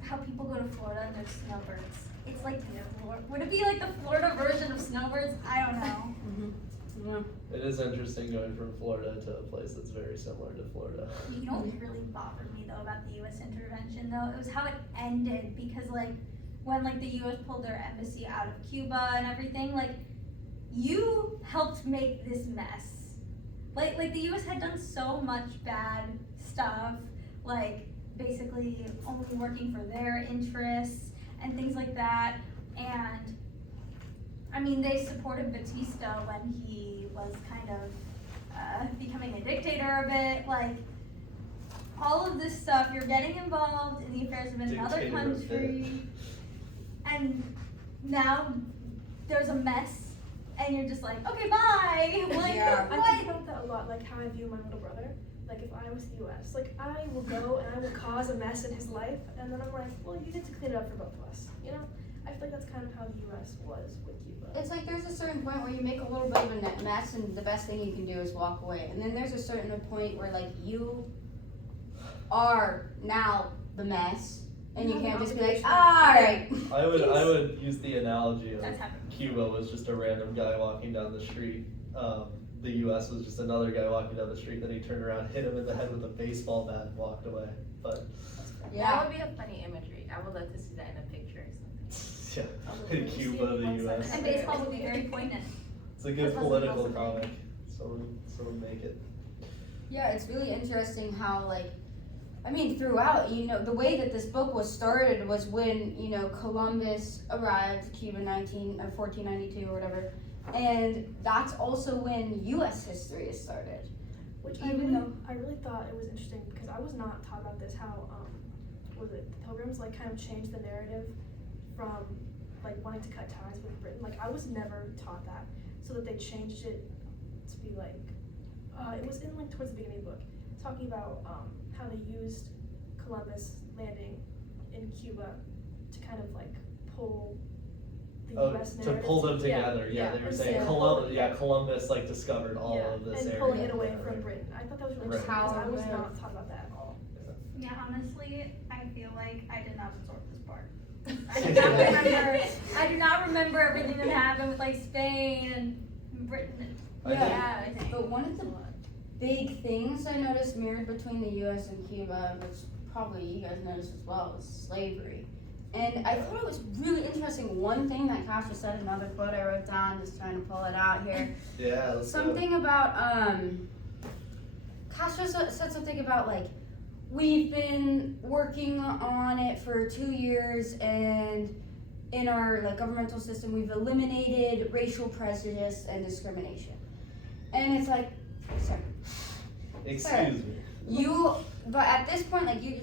how people go to Florida and there's snowbirds. It's like, would it be like the Florida version of snowbirds? I don't know. Yeah. It is interesting going from Florida to a place that's very similar to Florida. You know what really bothered me though about the U.S. intervention though? It was how it ended because like when like the U.S. pulled their embassy out of Cuba and everything, like you helped make this mess. Like the U.S. had done so much bad stuff, like basically only working for their interests and things like that. And I mean, they supported Batista when he was kind of becoming a dictator a bit. Like all of this stuff, you're getting involved in the affairs of another Dictator a bit. country, and now there's a mess. And you're just like, okay, bye. Like, Yeah. I think about that a lot, like how I view my little brother. Like if I was the U.S., like I will go and I will cause a mess in his life, and then I'm like, well, you get to clean it up for both of us, you know? I feel like that's kind of how the U.S. was with Cuba. It's like there's a certain point where you make a little bit of a mess and the best thing you can do is walk away. And then there's a certain point where like you are now the mess and you You have can't an just be like, obligation. alright. I would use the analogy of That's happened. Cuba was just a random guy walking down the street. The U.S. was just another guy walking down the street. Then he turned around, hit him in the head with a baseball bat, and walked away. But That Yeah. would be a funny imagery. I would love to see that in a picture or something. yeah, in Cuba, the U.S. And baseball would be very poignant. It's a good That's political also comic. Someone make it. Yeah, it's really interesting how like, I mean, throughout, you know, the way that this book was started was when, you know, Columbus arrived to Cuba 1492 or whatever. And that's also when U.S. history is started. Which Even I really thought it was interesting because I was not taught about this, how, was it, the Pilgrims like kind of changed the narrative from like wanting to cut ties with Britain. Like I was never taught that, so that they changed it to be like, it was in like towards the beginning of the book, talking about how they used Columbus landing in Cuba to kind of like pull the U.S. To narrative. pull them together. Yeah, they were and saying so- Columbus like discovered all of this and area. pulling it away Right, from right. Britain. I thought that was really Right. interesting because I was Power not taught about that at all. Yeah, honestly, I feel like I did not absorb this part. I do not remember. I do not remember everything that happened with like Spain and Britain. I Yeah. think- Yeah, I think. But one of the big things I noticed mirrored between the U.S. and Cuba, which probably you guys noticed as well, is slavery. And I thought it was really interesting. One thing that Kasha said, another quote I wrote down, just trying to pull it out here. Yeah, let's go. Something about, Kasha said something about like, we've been working on it for 2 years and in our like governmental system we've eliminated racial prejudice and discrimination. And it's like, sorry. Excuse me. But at this point, like you're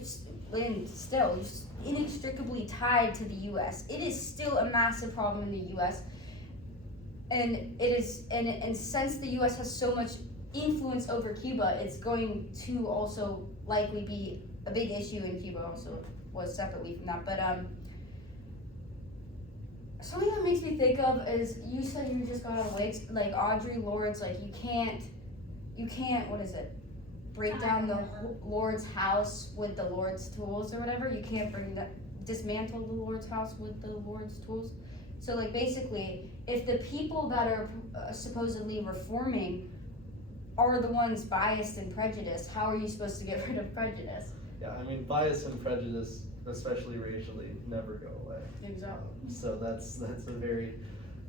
still inextricably tied to the U.S. It is still a massive problem in the U.S. And it is, and since the U.S. has so much influence over Cuba, it's going to also likely be a big issue in Cuba. Also, was separately from that, but something that makes me think of is you said you just got out of Wakes, like Audre Lorde's, like you can't, what is it? Break down the Lord's house with the Lord's tools or whatever. You can't dismantle the Lord's house with the Lord's tools. So like basically, if the people that are supposedly reforming are the ones biased and prejudiced, how are you supposed to get rid of prejudice? Yeah, I mean, bias and prejudice, especially racially, never go away. Exactly. So that's a very,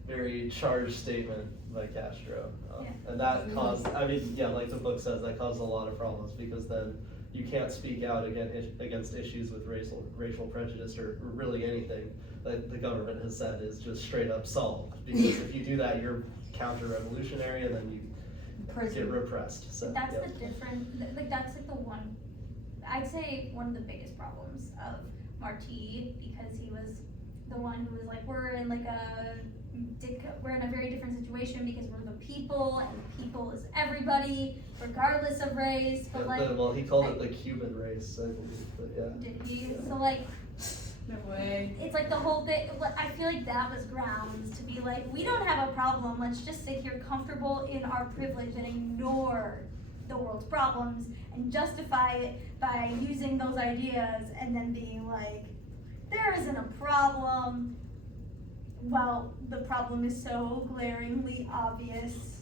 very charged statement by Castro. Yeah. And that caused, I mean, yeah, like the book says, that caused a lot of problems because then you can't speak out against issues with racial prejudice or really anything that the government has said is just straight up solved. Because if you do that, you're counter-revolutionary and then you get repressed. So That's yeah. the difference. Like that's like the one. I'd say one of the biggest problems of Marti, because he was the one who was like, we're in a very different situation because we're the people and the people is everybody regardless of race. But like, Well, he called it the Cuban race, I believe, but yeah. did he? So like, No way. it's like the whole thing. I feel like that was grounds to be like, we don't have a problem. Let's just sit here comfortable in our privilege and ignore the world's problems and justify it by using those ideas and then being like, there isn't a problem. Well, the problem is so glaringly obvious.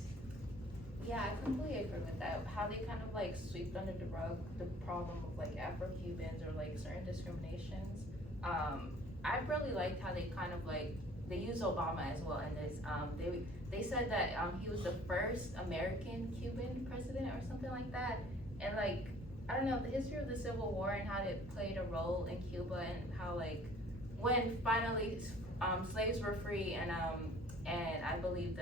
Yeah, I completely agree with that. How they kind of like sweep under the rug the problem of like Afro-Cubans or like certain discriminations. I really liked how they kind of like, they use Obama as well in this. They said that he was the first American Cuban president or something like that. And like, I don't know, the history of the Civil War and how it played a role in Cuba and how like, when finally slaves were free and I believe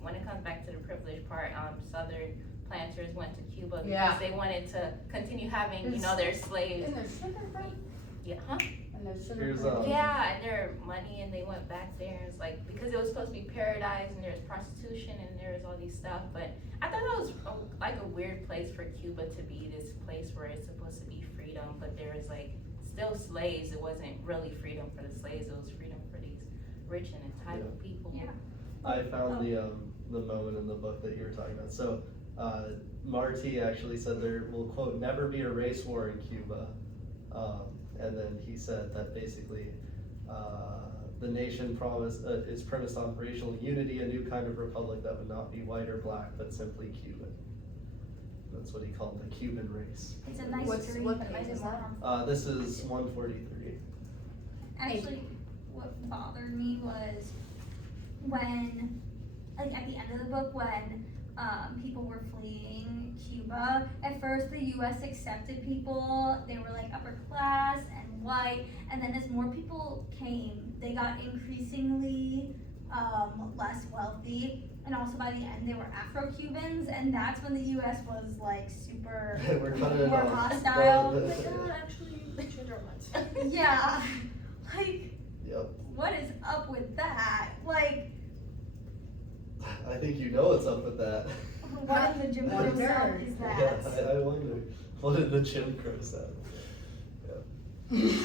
when it comes back to the privileged part, Southern planters went to Cuba because Yeah. they wanted to continue having, you know, their slaves. And there's sugar, right? Yeah, huh? And there's sugar. Here's, right? Yeah, and their money, and they went back there, and it's like, because it was supposed to be paradise, and there's prostitution, and there's all these stuff, but I thought that was like a weird place for Cuba to be, this place where it's supposed to be freedom, but there was like, still slaves. It wasn't really freedom for the slaves, it was freedom for these rich and entitled people. Yeah. I found the moment in the book that you were talking about. So, Marty actually said there will, quote, never be a race war in Cuba. And then he said that basically, the nation is premised on racial unity, a new kind of republic that would not be white or black, but simply Cuban. That's what he called the Cuban race. It's a nice What's- dream, what but page is it is more that? harmful? This is 143. Actually, what bothered me was when, like at the end of the book, when people were fleeing Cuba, at first the US accepted people, they were like upper class and white, and then as more people came, they got increasingly less wealthy, and also by the end they were Afro-Cubans, and that's when the US was like super We're cutting it more off. hostile. Oh my god, actually, we changed our minds. Yeah, like, Yep. what is up with that? Like, I think you know what's up with that. what in the Jim Crow Wonder. South is Yeah, that? I wonder. What did the Jim Crow say? Yeah.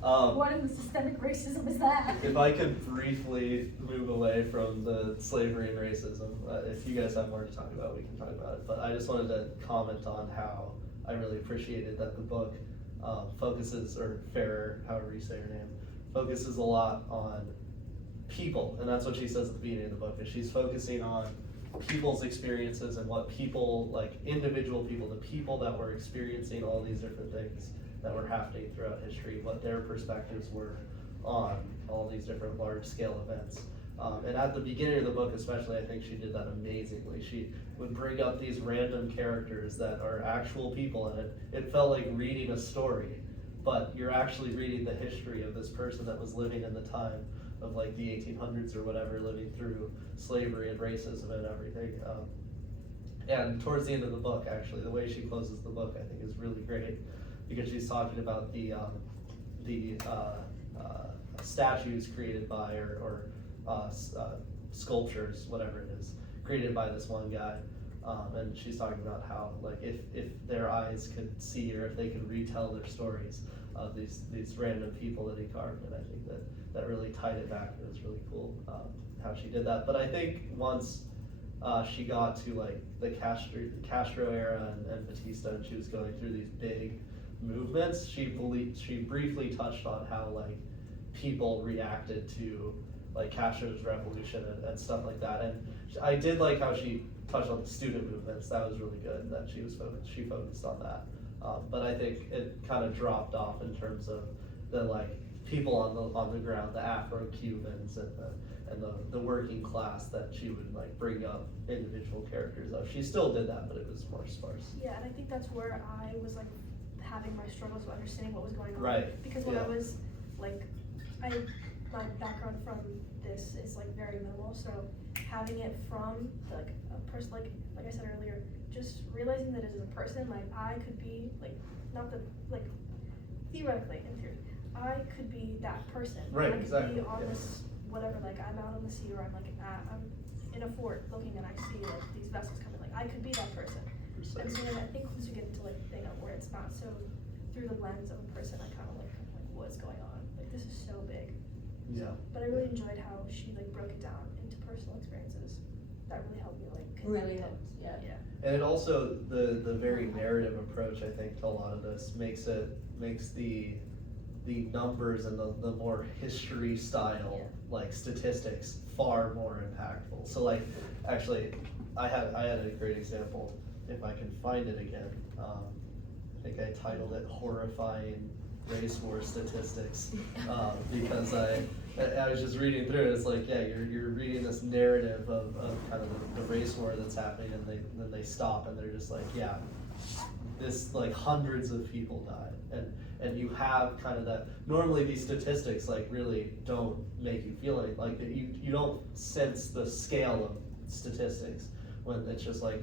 What in the systemic racism is that? If I could briefly move away from the slavery and racism, if you guys have more to talk about, we can talk about it. But I just wanted to comment on how I really appreciated that the book focuses, or Farrer, however you say her name, focuses a lot on people. And that's what she says at the beginning of the book, is she's focusing on people's experiences and what people, like individual people, the people that were experiencing all these different things that were happening throughout history, what their perspectives were on all these different large scale events. And at the beginning of the book especially, I think she did that amazingly. She would bring up these random characters that are actual people, and it felt like reading a story, but you're actually reading the history of this person that was living in the time of like the 1800s or whatever, living through slavery and racism and everything. And towards the end of the book, actually, the way she closes the book, I think is really great, because she's talking about the statues created by, or sculptures, whatever it is, created by this one guy. And she's talking about how, like, if their eyes could see, or if they could retell their stories of these random people that he carved. And I think that really tied it back. It was really cool how she did that. But I think once she got to like the Castro era and Batista, and she was going through these big movements, she briefly touched on how like people reacted to like Castro's revolution and stuff like that. And I did like how she touched on the student movements. That was really good that she focused on that. But I think it kind of dropped off in terms of the like people on the ground, the Afro-Cubans and the working class, that she would like bring up individual characters of. She still did that, but it was more sparse. Yeah, and I think that's where I was like having my struggles with understanding what was going on. Right. Because when I Yeah. was like, my background from this is like very minimal, so having it from like a person, like I said earlier, just realizing that as a person, like I could be like, not the, like theoretically in theory, I could be that person. Right, I could exactly, be on yeah. this, whatever, like I'm out on the sea, or I'm like, I'm in a fort looking and I see like these vessels coming, like I could be that person. And so then I think once you get into like, you know, where it's not so through the lens of a person, I kind of like what's going on, like this is so big. Yeah. But I really enjoyed how she like broke it down into personal experiences. That really helped me like connect Really it. helps, yeah. Yeah. And it also, the very narrative approach, I think, to a lot of this makes the the numbers and the more history style, like statistics, far more impactful. So like, actually, I had a great example, if I can find it again. I think I titled it "Horrifying Race War Statistics," because I was just reading through it. It's like, yeah, you're reading this narrative of kind of the race war that's happening, and then they stop and they're just like, yeah, this, like, hundreds of people died, and you have kind of that. Normally these statistics like really don't make you feel anything, like you don't sense the scale of statistics when it's just like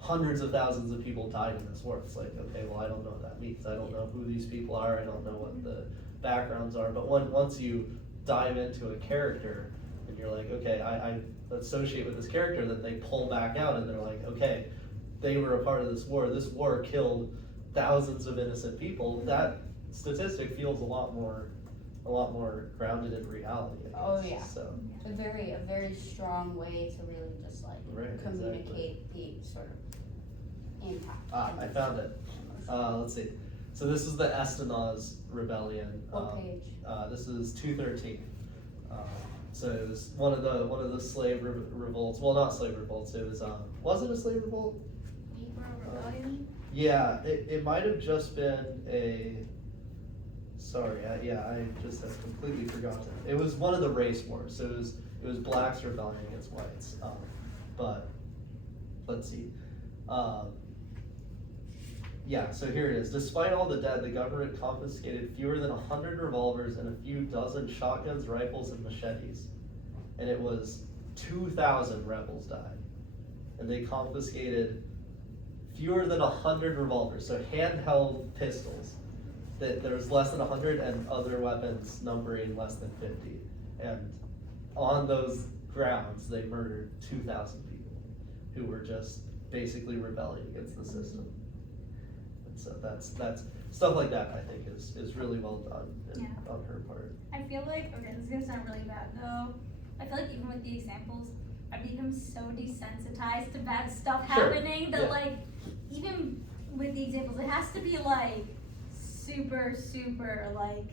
hundreds of thousands of people died in this war. It's like, okay, well, I don't know what that means. I don't know who these people are. I don't know what the backgrounds are. But once you dive into a character and you're like, okay, I associate with this character, then they pull back out and they're like, okay, they were a part of this war. This war killed thousands of innocent people. That statistic feels a lot more grounded in reality, I guess. Oh, yeah. So A very strong way to really just like Right, communicate the sort of impact. I found it. Let's see. So this is the Estinaz rebellion. What page? This is 213. So it was one of the slave revolts. Well, not slave revolts. It was it a slave revolt? Negro Rebellion? Yeah, it might have just been a. Sorry, I just have completely forgotten. It was one of the race wars. So it was blacks rebelling against whites. But let's see. Yeah, so here it is. Despite all the dead, the government confiscated fewer than 100 revolvers and a few dozen shotguns, rifles, and machetes. And it was 2,000 rebels died. And they confiscated fewer than 100 revolvers, so handheld pistols. That there's less than 100 and other weapons numbering less than 50. And on those grounds, they murdered 2,000 people who were just basically rebelling against the system. So that's stuff like that, I think, is really well done on her part. I feel like, okay, this is gonna sound really bad though. I feel like even with the examples, I become so desensitized to bad stuff Sure. happening that Yeah. like, even with the examples, it has to be like super, super like,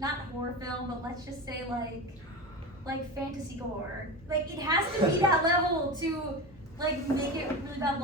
not horror film, but let's just say like fantasy gore. Like it has to be that level to like make it really bad.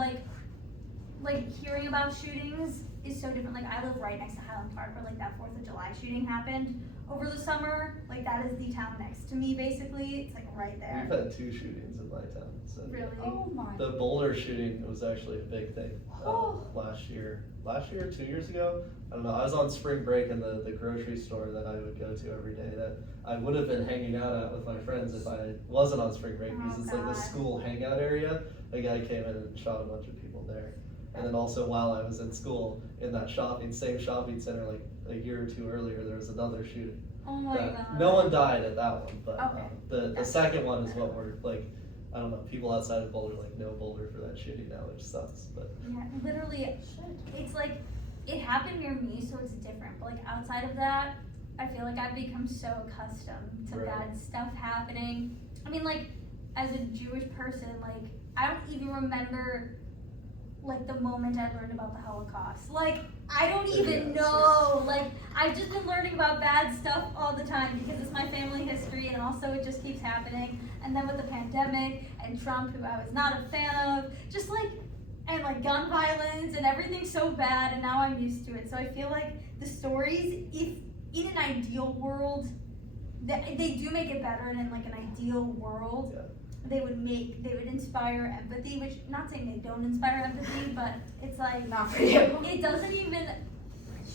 Like hearing about shootings is so different. Like I live right next to Highland Park where like that 4th of July shooting happened over the summer. Like that is the town next to me basically. It's like right there. We've had 2 shootings in my town. So Really? Oh my. the Boulder shooting was actually a big thing Oh. last year, 2 years ago. I don't know. I was on spring break in the grocery store that I would go to every day. That I would have been hanging out at with my friends if I wasn't on spring break, because Oh, it's like the God. school hangout area. A guy came in and shot a bunch of people there. And then also while I was in school, in that same shopping center, like a year or 2 earlier, there was another shooting. Oh my god. No one died at that one, but Okay. the That's second one is what we're like. I don't know. People outside of Boulder like know Boulder for that shooting now, which sucks. But Yeah, literally, it's like, it happened near me, so it's different. But like outside of that, I feel like I've become so accustomed to Right. bad stuff happening. I mean, like, as a Jewish person, like, I don't even remember, like, the moment I learned about the Holocaust. Like, I don't even Yeah, know. Like, I've just been learning about bad stuff all the time because it's my family history, and also it just keeps happening. And then with the pandemic and Trump, who I was not a fan of, just like, and like gun violence and everything's so bad, and now I'm used to it. So I feel like the stories, if in an ideal world, they do make it better, and in like an ideal world, Yeah. they would inspire empathy, which, not saying they don't inspire empathy, but it's like, Not for you. it doesn't even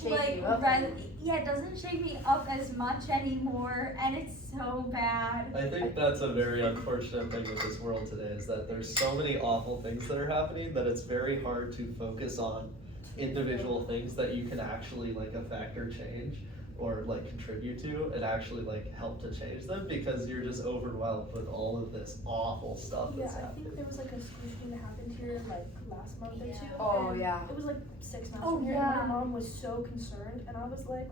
Shake like you up. it doesn't shake me up as much anymore, and it's so bad. I think that's a very unfortunate thing with this world today, is that there's so many awful things that are happening that it's very hard to focus on individual things that you can actually like affect or change, or like contribute to, and actually like help to change them, because you're just overwhelmed with all of this awful stuff Yeah, that's I happening. think there was like a school shooting that happened here like last month or Yeah. 2. Oh, and yeah. It was like 6 months Oh, from here. yeah. And my mom was so concerned, and I was like,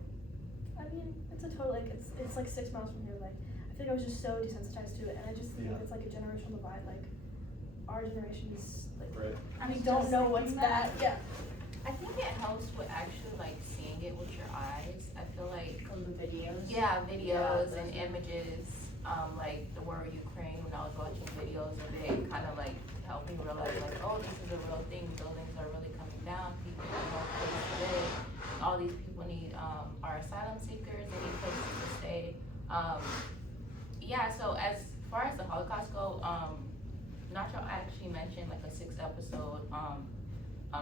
I mean, it's a total like it's like 6 miles from here. Like I feel like I was just so desensitized to it, and I just think Yeah. it's like a generational divide. Like our generation is like Right. we I'm don't just know what's thinking bad. that. Yeah. I think it helps with actually like seeing it with your eyes. I feel like the videos. Yeah, videos Yeah, and images, like the war in Ukraine, when I was watching videos of it, kind of like helped me realize like, oh, this is a real thing, buildings are really coming down, people have no place to live, all these people are asylum seekers, they need places to stay. Yeah, so as far as the Holocaust go, Nacho actually mentioned like a 6-episode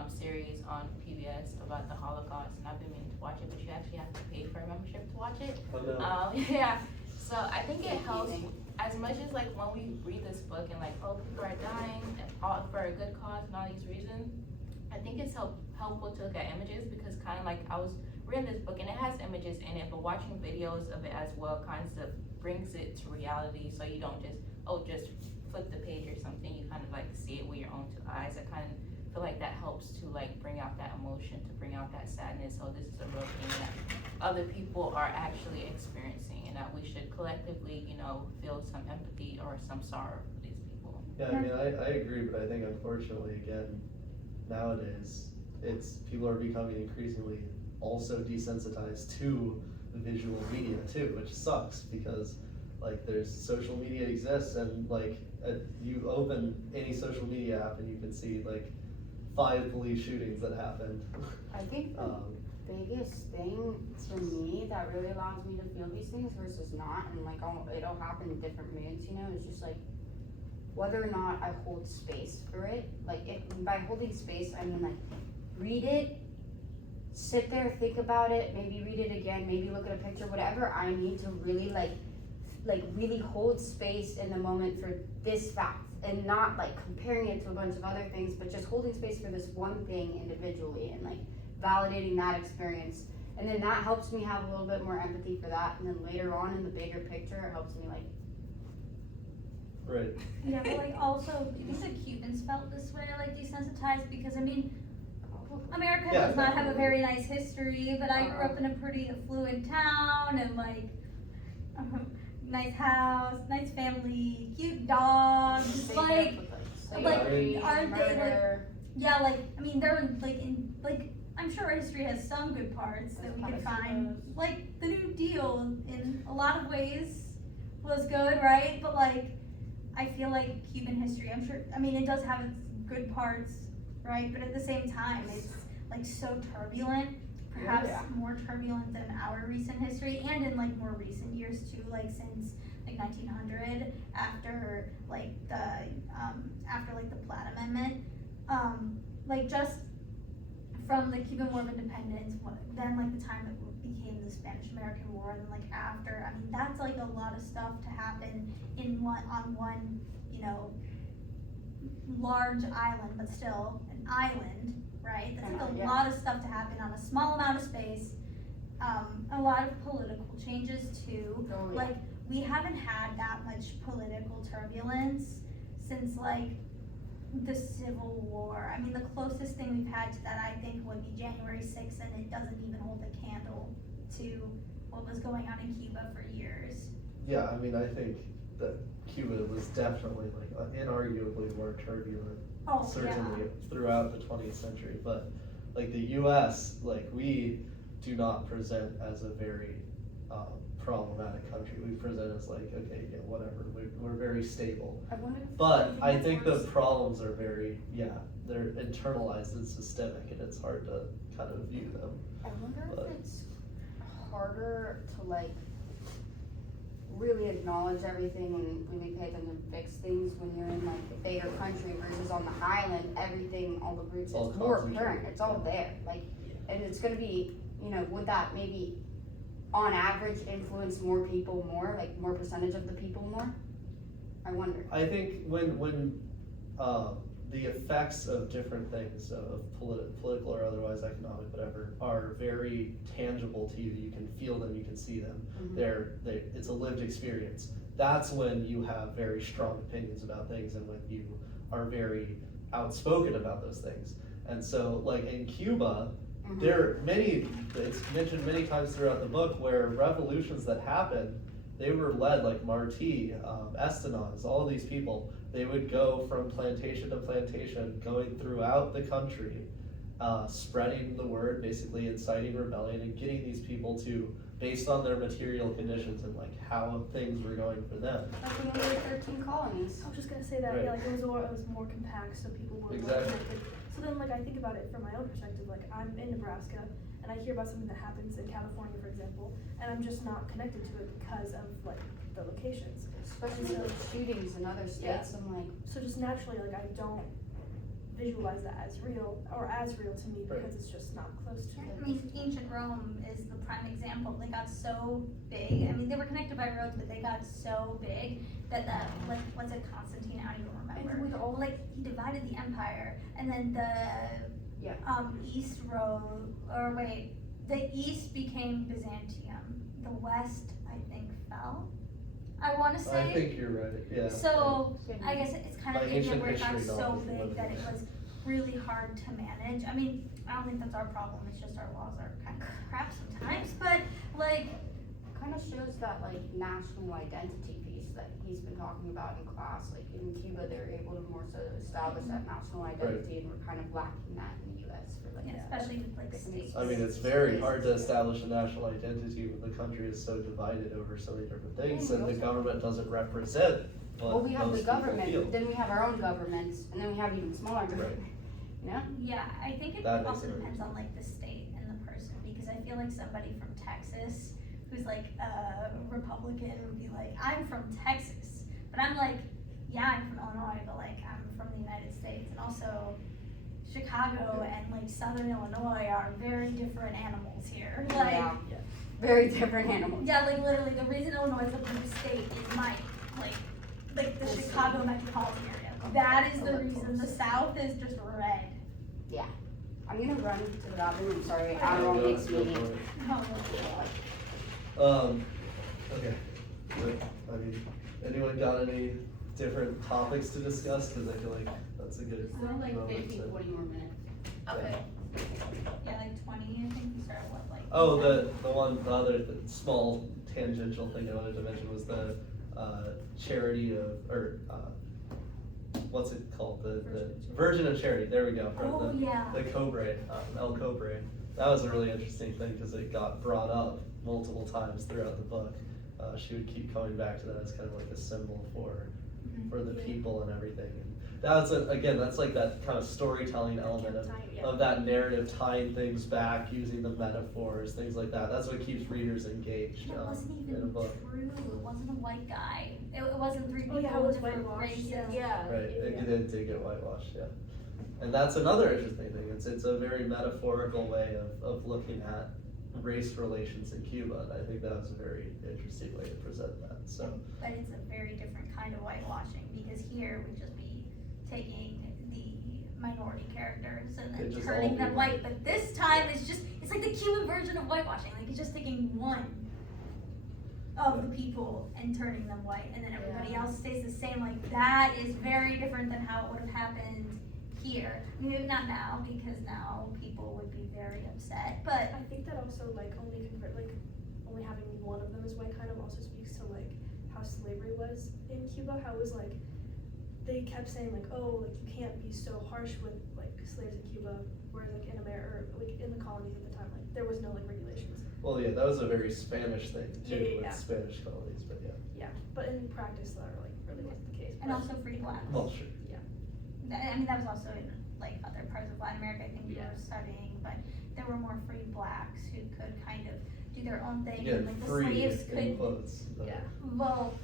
series on PBS about the Holocaust, and I've been meaning to watch it, but you actually have to pay for a membership to watch it. Oh, no. Yeah, so I think it helps as much as like when we read this book and like, oh, people are dying and all for a good cause and all these reasons. I think it's helpful to look at images because kind of like I was reading this book and it has images in it, but watching videos of it as well kind of brings it to reality, so you don't just flip the page or something. You kind of like see it with your own 2 eyes. I kind of feel like that helps to like bring out that emotion, to bring out that sadness. So this is a real thing that other people are actually experiencing, and that we should collectively, feel some empathy or some sorrow for these people. Yeah, I mean, I agree, but I think unfortunately, again, nowadays, people are becoming increasingly also desensitized to visual media too, which sucks because like there's social media exists and like you open any social media app and you can see like 5 police shootings that happened. I think the biggest thing for me that really allows me to feel these things versus not, and like it'll happen in different moods, is just like whether or not I hold space for it. Like if by holding space I mean like read it, sit there, think about it, maybe read it again, maybe look at a picture, whatever I need to really like really hold space in the moment for this fact, and not like comparing it to a bunch of other things, but just holding space for this one thing individually and like validating that experience. And then that helps me have a little bit more empathy for that, and then later on in the bigger picture it helps me like. Right. Yeah, but like also, do you think the Cubans felt this way, like desensitized? Because I mean, America Yeah, does not have a definitely. very nice history, but I grew up in a pretty affluent town and like, nice house, nice family, cute dogs, like, Slavery, aren't they like, murder. yeah, like, I mean, they're like in, like, I'm sure our history has some good parts that we could find. Like, the New Deal in a lot of ways was good, right? But like, I feel like Cuban history, I'm sure, I mean, it does have its good parts, right? But at the same time, it's like so turbulent, perhaps more turbulent than our recent history, and in like more recent years too, like since like 1900, after like the Platt Amendment, like just from the Cuban War of Independence, then like the time that became the Spanish-American War, and then like after, I mean, that's like a lot of stuff to happen on one, large island, but still an island, right? That's like a lot of stuff to happen on a small amount of space. A lot of political changes too. Like, we haven't had that much political turbulence since like the Civil War. I mean, the closest thing we've had to that, I think, would be January 6th, and it doesn't even hold a candle to what was going on in Cuba for years. Yeah, I mean, I think that Cuba was definitely like inarguably more turbulent, Oh, certainly throughout the 20th century. But like the U.S., like we do not present as a very problematic country. We present as like, okay, yeah, whatever. We're very stable. But I think the problems are they're internalized and systemic, and it's hard to kind of view them. I wonder if it's harder to like really acknowledge everything and really pay attention to fix things when you're in like a bigger country versus on the island, everything, all the roots, All it's more concentrated. apparent, it's all there. Like, and it's gonna be, would that maybe on average influence more people more, like more percentage of the people more? I wonder. I think when the effects of different things, of political or otherwise, economic, whatever, are very tangible to you. You can feel them, you can see them. Mm-hmm. It's a lived experience. That's when you have very strong opinions about things, and when you are very outspoken about those things. And so, like in Cuba, Mm-hmm. there are it's mentioned many times throughout the book where revolutions that happened, they were led, like Martí, Estina's, all these people, they would go from plantation to plantation, going throughout the country, spreading the word, basically inciting rebellion and getting these people to based on their material conditions and like how things were going for them. Like when we were 13 colonies. I was just gonna say that, Right. yeah, like it was more compact, so people were more Exactly. connected. So then, like, I think about it from my own perspective, like, I'm in Nebraska, and I hear about something that happens in California, for example, and I'm just not connected to it because of, like, the locations. Especially with shootings in other states, I'm like, So just naturally, like, I don't visualize that as real, or as real to me, Right. because it's just not close to I me. mean, ancient Rome is the prime example. They got so big. I mean, they were connected by roads, but they got so big that like, what's it, Constantine? I don't even remember. with all Like, he divided the empire, and then Yeah. East road, or wait, the East became Byzantium. The West, I think, fell. I want to say. I think you're right, yeah. So, I guess it's kind of By the idea ancient where it got history so knowledge, big what that it it is. was really hard to manage. I mean, I don't think that's our problem, it's just our laws are kind of crap sometimes, but like, kind of shows that like national identity piece that he's been talking about in class. Like in Cuba, they're able to more so establish that national identity, and we're kind of lacking that in the U.S. for like. especially with like states. I mean, it's very hard to establish a national identity when the country is so divided over so many different things, and the government doesn't represent Well, what we have the most people government, feel. then we have our own governments, and then we have even smaller government. You know? Yeah, I think it That also makes it depends on like the state and the person, because I feel like somebody from Texas who's like a Republican would be like, I'm from Texas, but I'm like, yeah, I'm from Illinois, but like I'm from the United States, and also Chicago and like Southern Illinois are very different animals here. Like, Yeah. Very different animals. yeah, like literally the reason Illinois is a blue state is like the Chicago metropolitan area. That is the reason. The South is just red. I'm gonna run to the bathroom, I'm sorry, Okay. I don't know, Go next for it. meeting. Okay, so, I mean, anyone got any different topics to discuss, cause I feel like that's a good Still like moment 15, to- 20 more minutes. Okay. Yeah, like 20, I think we started what, like. Oh, the other small tangential thing I wanted to mention was the, charity of, or, what's it called, the Virgin of Charity, there we go, Oh, from yeah. the Cobre, El Cobre. That was a really interesting thing, cause it got brought up multiple times throughout the book. She would keep coming back to that as kind of like a symbol for the Yeah. people and everything. And that's again, that's like that kind of storytelling element Yeah. of that narrative, tying things back, using the metaphors, things like that. That's what keeps readers engaged It wasn't in a even book. true. It wasn't a white guy. It wasn't three Oh, people yeah, it was with different whitewashed, races. yeah. Right, Yeah. it did get whitewashed, yeah. And that's another interesting thing. It's a very metaphorical way of looking at race relations in Cuba, and I think that was a very interesting way to present that. So But it's a very different kind of whitewashing, because here would just be taking the minority characters and It'd then just all turning be them white. white. But this time it's like the Cuban version of whitewashing. Like it's just taking one of the people and turning them white, and then everybody else stays the same. Like that is very different than how it would have happened here. Maybe not now, because now people would be very upset, but I think that also like only having one of them as white kind of also speaks to like how slavery was in Cuba. How it was like they kept saying like, oh, like you can't be so harsh with like slaves in Cuba, whereas like in America, or like in the colonies at the time, like there was no like regulations. well, yeah, that was a very Spanish thing too, Yeah. with Spanish colonies, but yeah. Yeah, but in practice that like really wasn't the case. and But- also free blacks. Well, sure. I mean, that was also in like other parts of Latin America, I think we Yeah. were studying, but there were more free blacks who could kind of do their own thing, Again, and like the free slaves in could, quotes. but Yeah. well,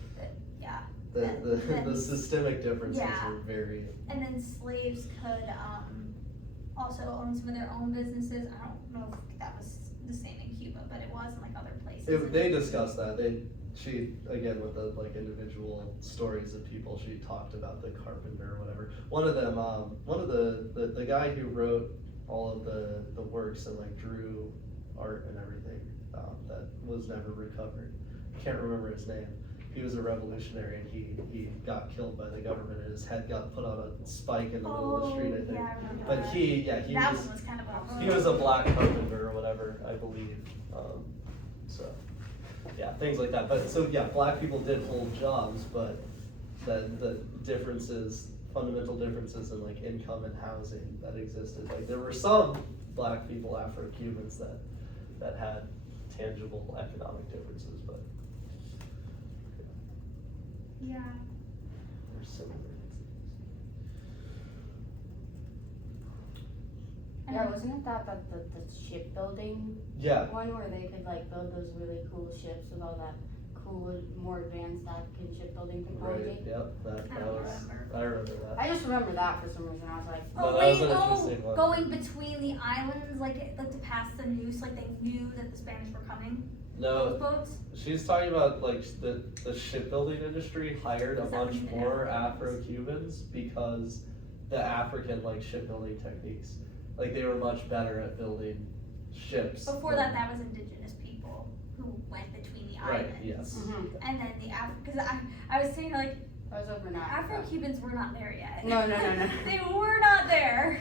yeah, The systemic differences Yeah. are very, and then slaves could, also own some of their own businesses. I don't know if that was the same in Cuba, but it was in like other places. they discussed that, she, again, with the like individual stories of people, she talked about the carpenter or whatever. One of them, the guy who wrote all of the works and like drew art and everything, that was never recovered. Can't remember his name. He was a revolutionary, and he got killed by the government, and his head got put on a spike in the middle of the street, I think. Yeah, I remember But that. he That was, one was kind of a. he was a black carpenter or whatever, I believe, so, yeah, things like that. But, so, yeah, black people did hold jobs, but the differences, fundamental differences in like income and housing that existed, like there were some black people, Afro-Cubans, that had tangible economic differences, but Yeah. there's similarities. Yeah, wasn't it that the shipbuilding Yeah, one where they could like build those really cool ships with all that cool, more advanced African shipbuilding technology? right, yep, I that don't was, remember. I remember that. I just remember that for some reason. I was like, No, Oh that wait, was an interesting one. going between the islands, like to pass the news, like they knew that the Spanish were coming. No, Those boats. she's talking about like the shipbuilding industry hired a Is that bunch what you more meant? Afro-Cubans because the African like shipbuilding techniques, like they were much better at building ships. Before than- that was indigenous people who went between the Right, islands. yes. mhm, And then the because I was saying like that was overnight. Afro-Cubans were not there yet. No. They were not there.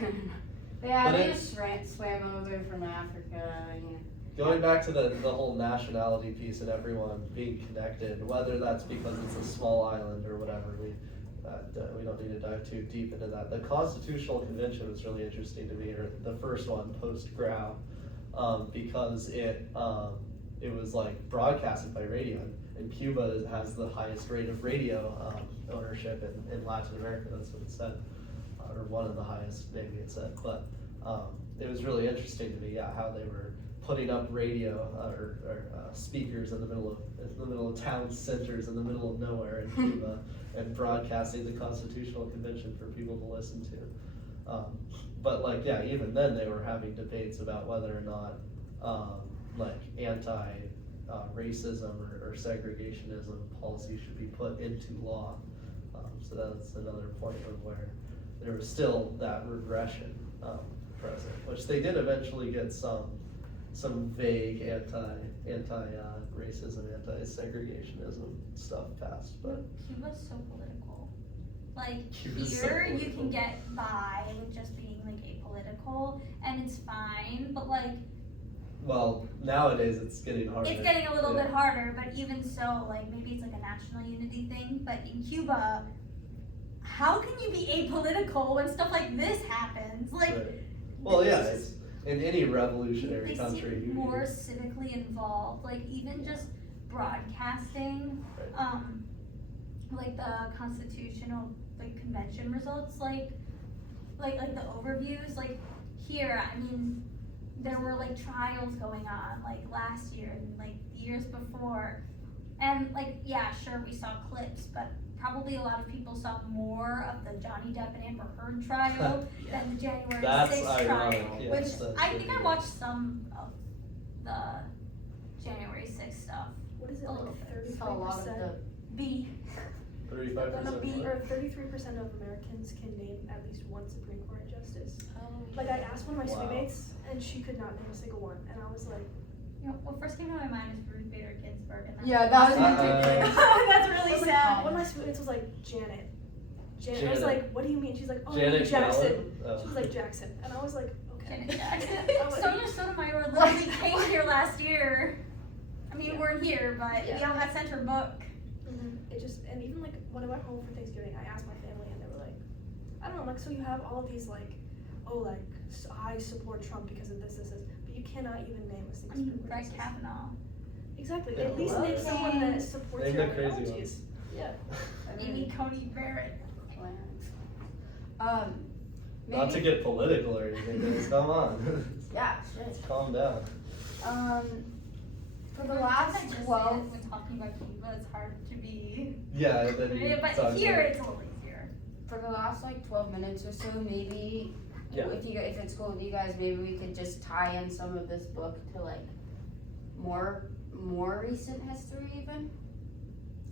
Yeah, But they it- just swam over from Africa, you know. Going back to the whole nationality piece and everyone being connected, whether that's because it's a small island or whatever, we don't need to dive too deep into that. The Constitutional Convention was really interesting to me, or the first one post-Grau, because it was like broadcasted by radio, and Cuba has the highest rate of radio ownership in Latin America. That's what it said, or one of the highest, maybe it said. But it was really interesting to me, yeah, how they were putting up radio or speakers in the middle of town centers in the middle of nowhere in Cuba and broadcasting the Constitutional Convention for people to listen to. But like, yeah, even then they were having debates about whether or not like racism or segregationism policy should be put into law. So that's another point of where there was still that regression present, which they did eventually get some vague anti-racism, anti-segregationism stuff passed, but Cuba's so political. Like Cuba's so here, you political. can get by with just being like apolitical, and it's fine. But like, well, nowadays it's getting harder. it's getting a little Yeah. bit harder. But even so, like maybe it's like a national unity thing. But in Cuba, how can you be apolitical when stuff like this happens? Like, Right. Well, yeah, this it's in any revolutionary they country. seem more civically involved. Like even just broadcasting, Right. like the constitutional like convention results, like the overviews. Like here, I mean, there were like trials going on like last year and like years before, and like yeah, sure we saw clips, but probably a lot of people saw more of the Johnny Depp and Amber Heard trial than the January That's 6th trial, ironic, yes, which that's I think I true. watched some of the January 6th stuff. What is it, A little like bit. Saw a lot of 33%? the, B. 35%. Or 33% of Americans can name at least one Supreme Court justice. Like I asked one of my Wow. schoolmates, and she could not name a single one, and I was like, You know, what first came to my mind is Ruth Bader Ginsburg. And yeah, that was my that's I really was like, sad. one of my schoolmates was like, Janet. I was Janet. like, what do you mean? She's like, oh, Janet Jackson. Yellen? Oh. She was like, Jackson. And I was like, okay. Janet Jackson. I'm like, Sonia Sotomayor literally came here last year. I mean, we Yeah. weren't here, but Yeah. we all got sent her book. It just, and even like when I went home for Thanksgiving, I asked my family, and they were like, I don't know, like, so you have all of these like, oh, like, I support Trump because of this, but you cannot even name a I single mean, Supreme Court Brett justice. Kavanaugh. Exactly. Yeah, At least well, name that's- someone that supports Name your the crazy ideologies. ones. Yeah. Amy Coney Barrett. Not to get political or anything, but just come on. yeah, shit. Calm down. For the last 12, When talking about Cuba, it's hard to be. Yeah, and then you But talk here, about- it's a little easier. for the last like 12 minutes or so, maybe, Yeah. if it's cool with you guys, maybe we could just tie in some of this book to like more recent history even.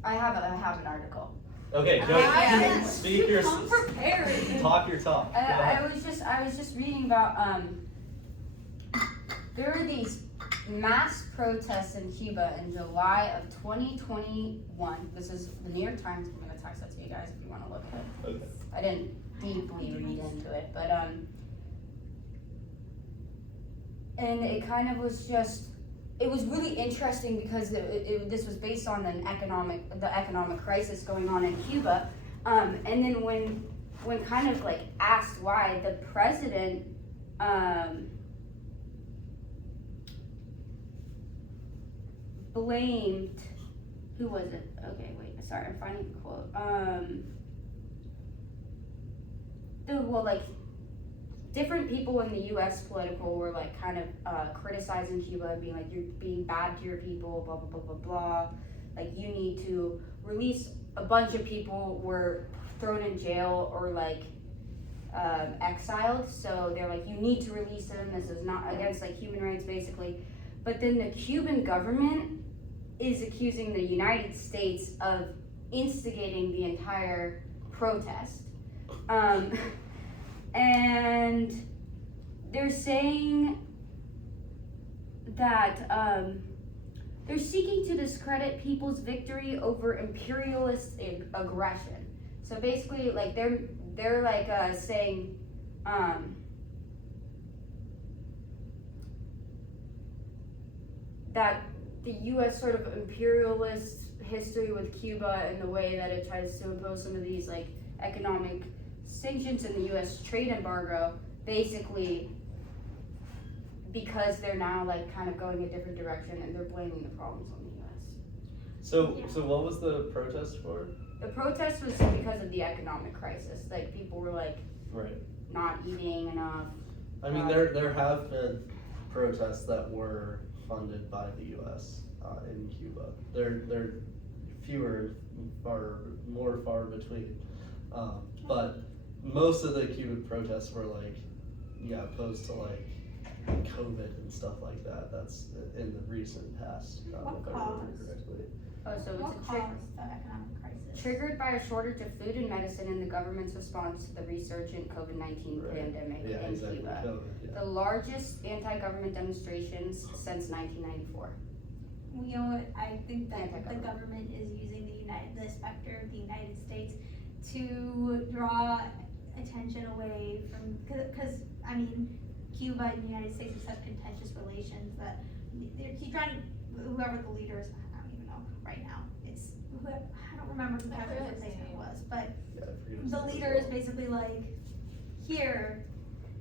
I have an article. Okay, go. Yeah. Speak your. Come prepared. Talk your talk. Go ahead. I was just reading about there were these mass protests in Cuba in July of 2021. This is the New York Times. I'm gonna text that to you guys if you want to look at it. Okay. I didn't deeply read into it, but and it kind of was just, it was really interesting because this was based on the economic crisis going on in Cuba, and then when kind of like asked why, the president blamed, who was it? Okay, wait, sorry, I'm finding the quote. Different people in the U.S. political were like kind of criticizing Cuba and being like, you're being bad to your people, blah, blah, blah, blah, blah. Like, you need to release a bunch of people were thrown in jail or like exiled. So they're like, you need to release them. This is not against like human rights, basically. But then the Cuban government is accusing the United States of instigating the entire protest. And they're saying that they're seeking to discredit people's victory over imperialist aggression. So basically, like they're like saying that the U.S. sort of imperialist history with Cuba and the way that it tries to impose some of these like economic sanctions in the U.S. trade embargo, basically because they're now like kind of going a different direction and they're blaming the problems on the U.S. So what was the protest for? The protest was because of the economic crisis. Like people were like Right. not eating enough. I mean, there have been protests that were funded by the U.S. In Cuba. They're fewer, far between. But most of the Cuban protests were like, opposed to like COVID and stuff like that. That's in the recent past. What if I remember caused? correctly. Oh, so What it's caused the economic crisis? triggered by a shortage of food and medicine and the government's response to the resurgent COVID-19 Right. pandemic Yeah, in exactly. Cuba. COVID, yeah. The largest anti-government demonstrations since 1994. You know what, I think that the Anti-government. government is using the specter of the United States to draw attention away from, because, I mean, Cuba and the United States have such contentious relations that they're keep trying, whoever the leader is, I don't even know right now, I don't remember who the replacement was, but Yeah, I forget his the name as leader well. is basically like, here,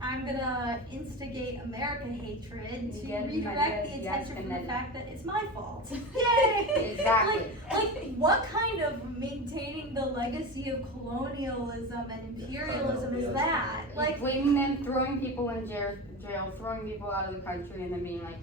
I'm gonna instigate America hatred to Yes, redirect the yes, attention and from the then- fact that it's my fault. Yay! Exactly. Like what kind of maintaining the legacy of colonialism and imperialism is yes. that? Like, Blaming them, throwing people in jail, throwing people out of the country, and then being like,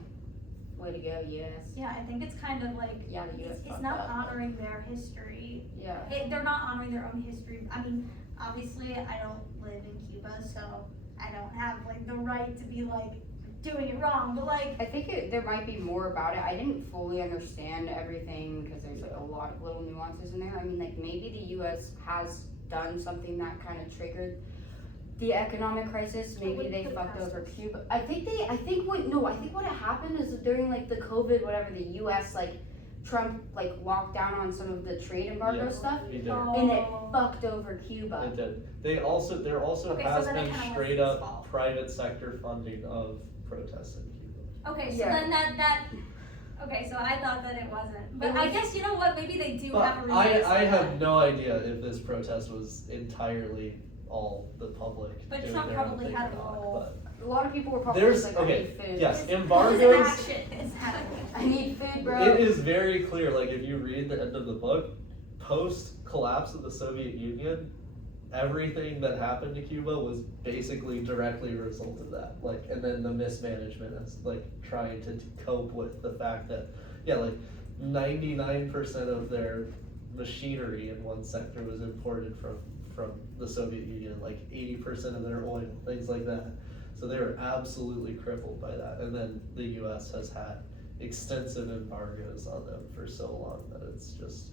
way to go, US. yeah, I think it's kind of like, Yeah, the US it's fucked not up. honoring their history. Yeah. They're not honoring their own history. I mean, obviously, I don't live in Cuba, so I don't have like the right to be like doing it wrong, but like, I think there might be more about it. I didn't fully understand everything because there's like a lot of little nuances in there. I mean, like maybe the U.S. has done something that kind of triggered the economic crisis. Maybe wouldn't they put it fucked past over us. Cuba. I think what happened is that during like the COVID, whatever, the U.S. like Trump like locked down on some of the trade embargo Yeah. stuff, He did. and it Oh. fucked over Cuba. It did. There also Okay, so has then it been kinda was straight his up fault. private sector funding of protests in Cuba. okay, so Yeah. then okay, so I thought that it wasn't, but It I was- guess, you know what, maybe they do But have a reason. I have no idea if this protest was entirely all the public But doing Trump their own probably thing had or a not, role. but A lot of people were probably there's just like, okay, I need food. yes, His embargoes. action is happening. I need food, bro. It is very clear, like if you read the end of the book, post collapse of the Soviet Union, everything that happened to Cuba was basically directly a result of that. Like, and then the mismanagement is like trying to cope with the fact that, like 99% of their machinery in one sector was imported from the Soviet Union, like 80% of their oil, things like that. So they were absolutely crippled by that. And then the US has had extensive embargoes on them for so long that it's just,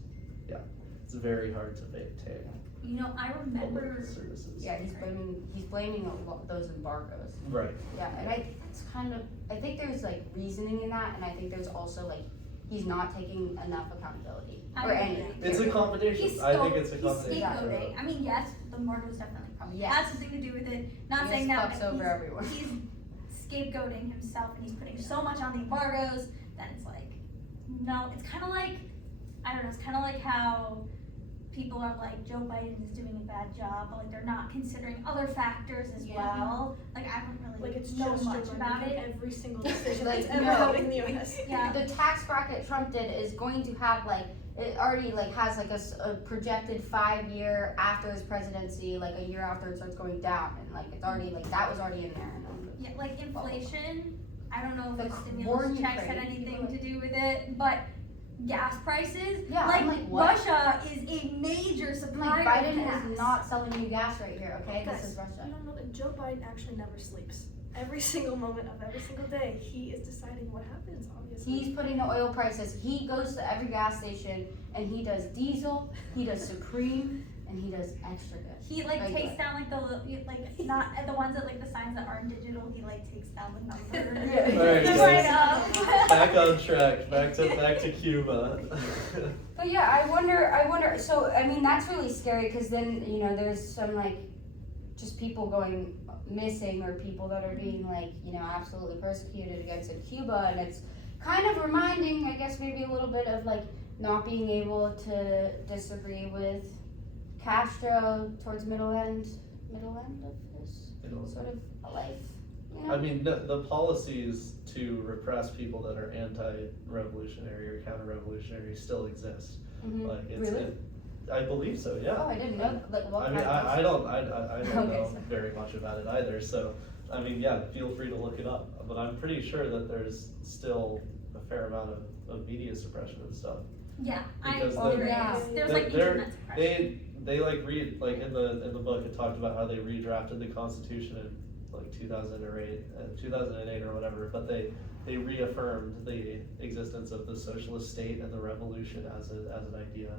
it's very hard to maintain You know, I remember, public services. Yeah, he's blaming a lot those embargoes. Right. Yeah, and I think there's like reasoning in that, and I think there's also like he's not taking enough accountability I or agree. anything. It's a combination. he's I think it's a he's combination. scapegoating. I mean, yes, the embargo's definitely probably Yes. has something to do with it. Not He saying just that, fucks but over everyone. he's scapegoating himself and he's putting so much on the embargoes that it's like, no, it's kind of like, I don't know, it's kind of like how people are like, Joe Biden is doing a bad job, but like they're not considering other factors as Yeah. well. Like I don't really Like it's know just much Joe Biden about making it. every single decision Like, that's ever no. happened in the US. Yeah. The tax bracket Trump did is going to have like, it already like has like a projected 5 year after his presidency, like a year after it starts going down, and like it's already like that was already in there. And Yeah, like inflation, I don't know The if the war stimulus in checks had Ukraine, anything to do with it, but gas prices, Yeah, like I'm like, what? Russia is a major supplier like of Biden gas. is not selling you gas right here, okay? Guys, This is Russia. You don't know that Joe Biden actually never sleeps. Every single moment of every single day, he is deciding what happens, obviously. He's putting the oil prices. He goes to every gas station and he does diesel, he does Supreme, and he does extra good. He like Like takes what? down like not the ones that like the signs that aren't digital. He like takes down the number. Alright, Right guys. up. Back on track, back to Cuba. But yeah, I wonder, so, I mean, that's really scary, because then, you know, there's some, like, just people going missing, or people that are being, like, you know, absolutely persecuted against in Cuba, and it's kind of reminding, I guess, maybe a little bit of, like, not being able to disagree with Castro towards middle end of his sort of life, you know? I mean, the policies to repress people that are anti-revolutionary or counter-revolutionary still exist. Mhm. Like it's, Really? I believe so. Yeah. Oh, I didn't know, like, what I mean, kind of I don't Okay, know so- very much about it either. So, I mean, yeah, feel free to look it up. But I'm pretty sure that there's still a fair amount of media suppression and stuff. Yeah, Because there they're- is. There's they're- like internet suppression. They like read like in the book it talked about how they redrafted the Constitution in like 2008 or whatever, but they reaffirmed the existence of the socialist state and the revolution as an idea,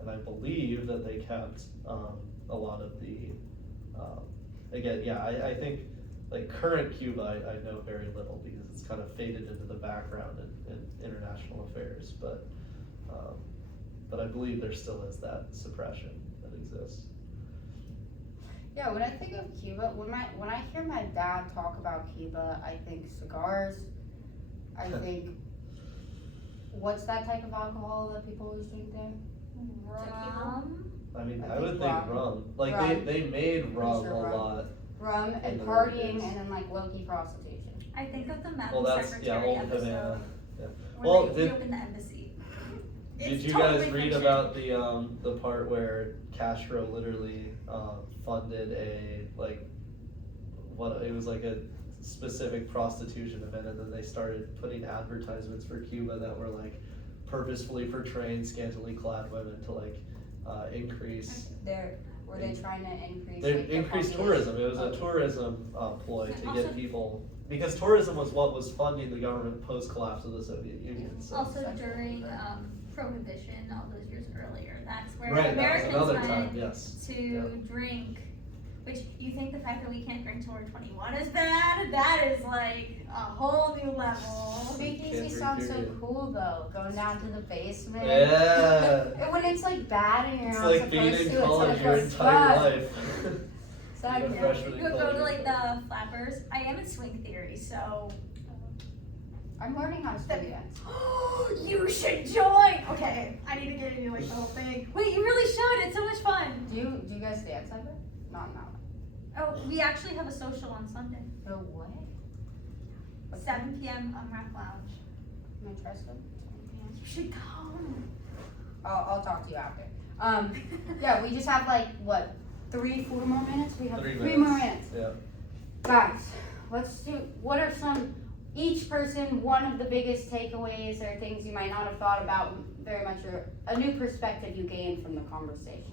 and I believe that they kept a lot of the again, yeah, I think like current Cuba I know very little because it's kind of faded into the background in international affairs, but I believe there still is that suppression that exists. Yeah, when I think of Cuba, when I hear my dad talk about Cuba, I think cigars. I think, what's that type of alcohol that people always drink there? Rum. I mean, I I would think think rum. rum. Like Rum. they made rum sure a rum. lot. Rum and In the partying, movies. and then like low-key prostitution. I think of the Well, Madam that's Secretary old episode Havana. Yeah. where Well, they did- opened the embassy. Did It's you totally guys read fiction. about the part where Castro literally funded a like what it was like a specific prostitution event, and then they started putting advertisements for Cuba that were like purposefully portraying scantily clad women to like increase. Were they trying to increase? They like, the increased population? tourism. It was a Okay. tourism ploy to Also- get people, because tourism was what was funding the government post collapse of the Soviet Union. So. Also during Prohibition, all those years earlier, that's where Right, that was Americans another went time. Yes. to Yeah. drink. Which you think the fact that we can't drink till we're 21 is bad? That is like a whole new level. Speakeasy Can't sounds so drink, cool though, going down to the basement. Yeah. And when it's like bad and you're It's not like supposed being to, in it's college like your it's entire fun. life. Sad. Being a Yeah. freshman in You would go college. to like the flappers. I am in swing theory, so I'm learning how to swing dance. you should join. Okay, I need to get you like the whole thing. Wait, you really should. It's so much fun. Do you guys dance ever? Not now. Oh, we actually have a social on Sunday, No way. 7 p.m. on Rack Lounge. Am I trusted? You should come. I'll talk to you after. Yeah, we just have like what, 3-4 more minutes? We have 3 more minutes. Yeah. Guys, let's do. What are some? Each person, one of the biggest takeaways or things you might not have thought about very much, or a new perspective you gained from the conversation.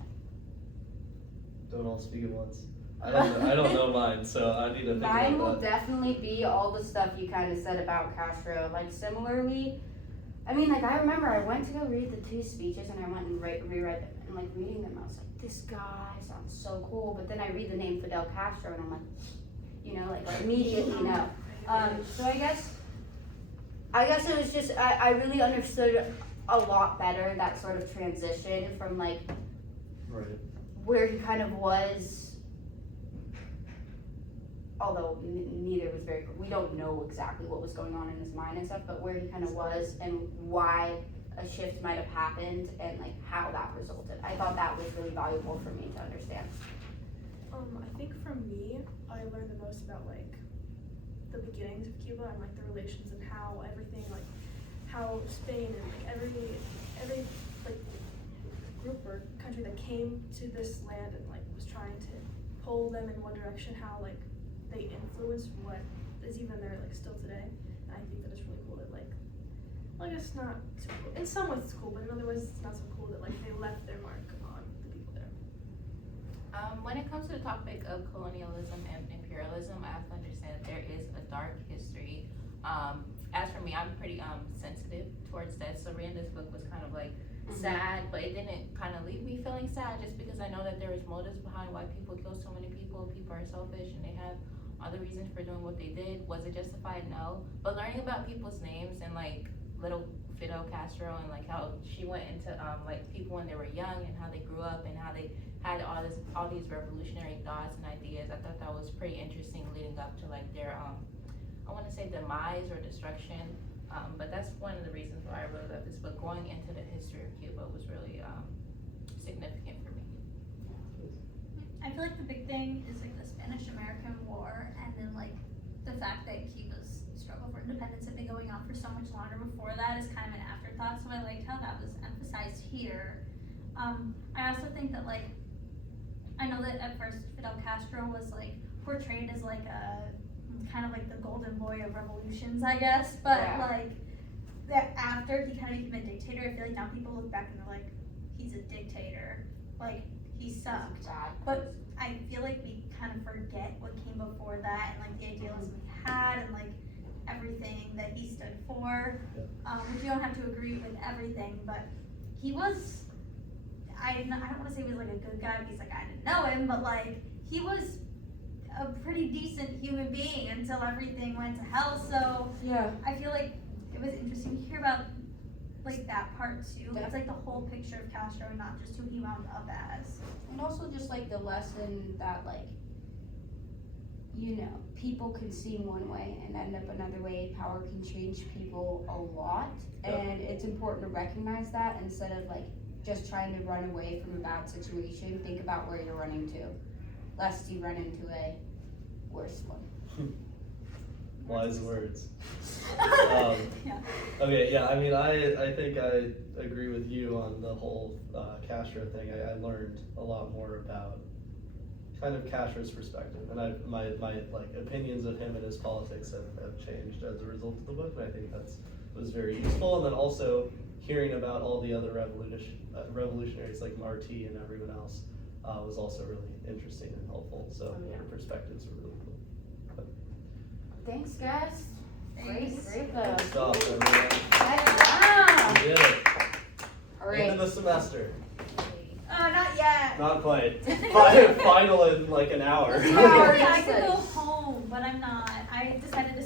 Don't all speak at once. I don't know mine, so I need to think Mine will about that. definitely be all the stuff you kind of said about Castro. Like similarly, I mean, like I remember I went to go read the 2 speeches and I went and reread them. And like reading them, I was like, this guy sounds so cool. But then I read the name Fidel Castro and I'm like, you know, like immediately no. So I guess it was just I really understood a lot better that sort of transition from like Right. where he kind of was, although neither was very, we don't know exactly what was going on in his mind and stuff, but where he kind of was and why, a shift might have happened and like how that resulted. I thought that was really valuable for me to understand. I think for me, I learned the most about like the beginnings of Cuba and like the relations and how everything, like how Spain and like every like group or country that came to this land and like was trying to pull them in one direction, how like they influenced what is even there like still today. And I think that it's really cool that like, well, I guess not so cool. In some ways it's cool, but in other ways it's not so cool that like they left their mark on the people there. When it comes to the topic of colonialism and imperialism, I have to understand that there is a dark history. As for me, I'm pretty sensitive towards that. So reading this book was kind of like sad, but it didn't kind of leave me feeling sad just because I know that there is motives behind why people kill so many people. People are selfish and they have other reasons for doing what they did. Was it justified? No. But learning about people's names and like little Fidel Castro and like how she went into like people when they were young and how they grew up and how they had all these revolutionary thoughts and ideas. I thought that was pretty interesting leading up to like their I want to say demise or destruction, but that's one of the reasons why I really love this book. Going into the history of Cuba was really significant for me. I feel like the big thing is like the Spanish-American War, and then like the fact that Cuba's struggle for independence had been going on for so much longer before that is kind of an afterthought. So I liked how that was emphasized here. I also think that like, I know that at first Fidel Castro was like portrayed as like a kind of like the golden boy of revolutions, I guess, but like that after he kind of became a dictator, I feel like now people look back and they're like, he's a dictator, like he sucked. But I feel like we kind of forget what came before that and like the idealism he had and like everything that he stood for. Which you don't have to agree with everything, but he was, I don't want to say he was like a good guy because like I didn't know him, but like he was a pretty decent human being until everything went to hell. So Yeah. I feel like it was interesting to hear about like that part too. It's like the whole picture of Castro and not just who he wound up as. And also just like the lesson that like, you know, people can seem one way and end up another way. Power can change people a lot, and it's important to recognize that instead of like just trying to run away from a bad situation. Think about where you're running to, lest you run into a worse one. Wise words. Yeah. Okay, yeah, I mean, I think I agree with you on the whole Castro thing. I learned a lot more about kind of Castro's perspective, and my like opinions of him and his politics have changed as a result of the book, and I think was very useful. And then also hearing about all the other revolutionaries like Martí and everyone else was also really interesting and helpful. So their perspectives were really cool. Thanks, guys. Thanks. Great Good though. stuff, everyone. Wow. We did it. All End right. of the semester. Not yet. Not quite. Final in like an hour. Technically, I could go home, but I'm not. I decided to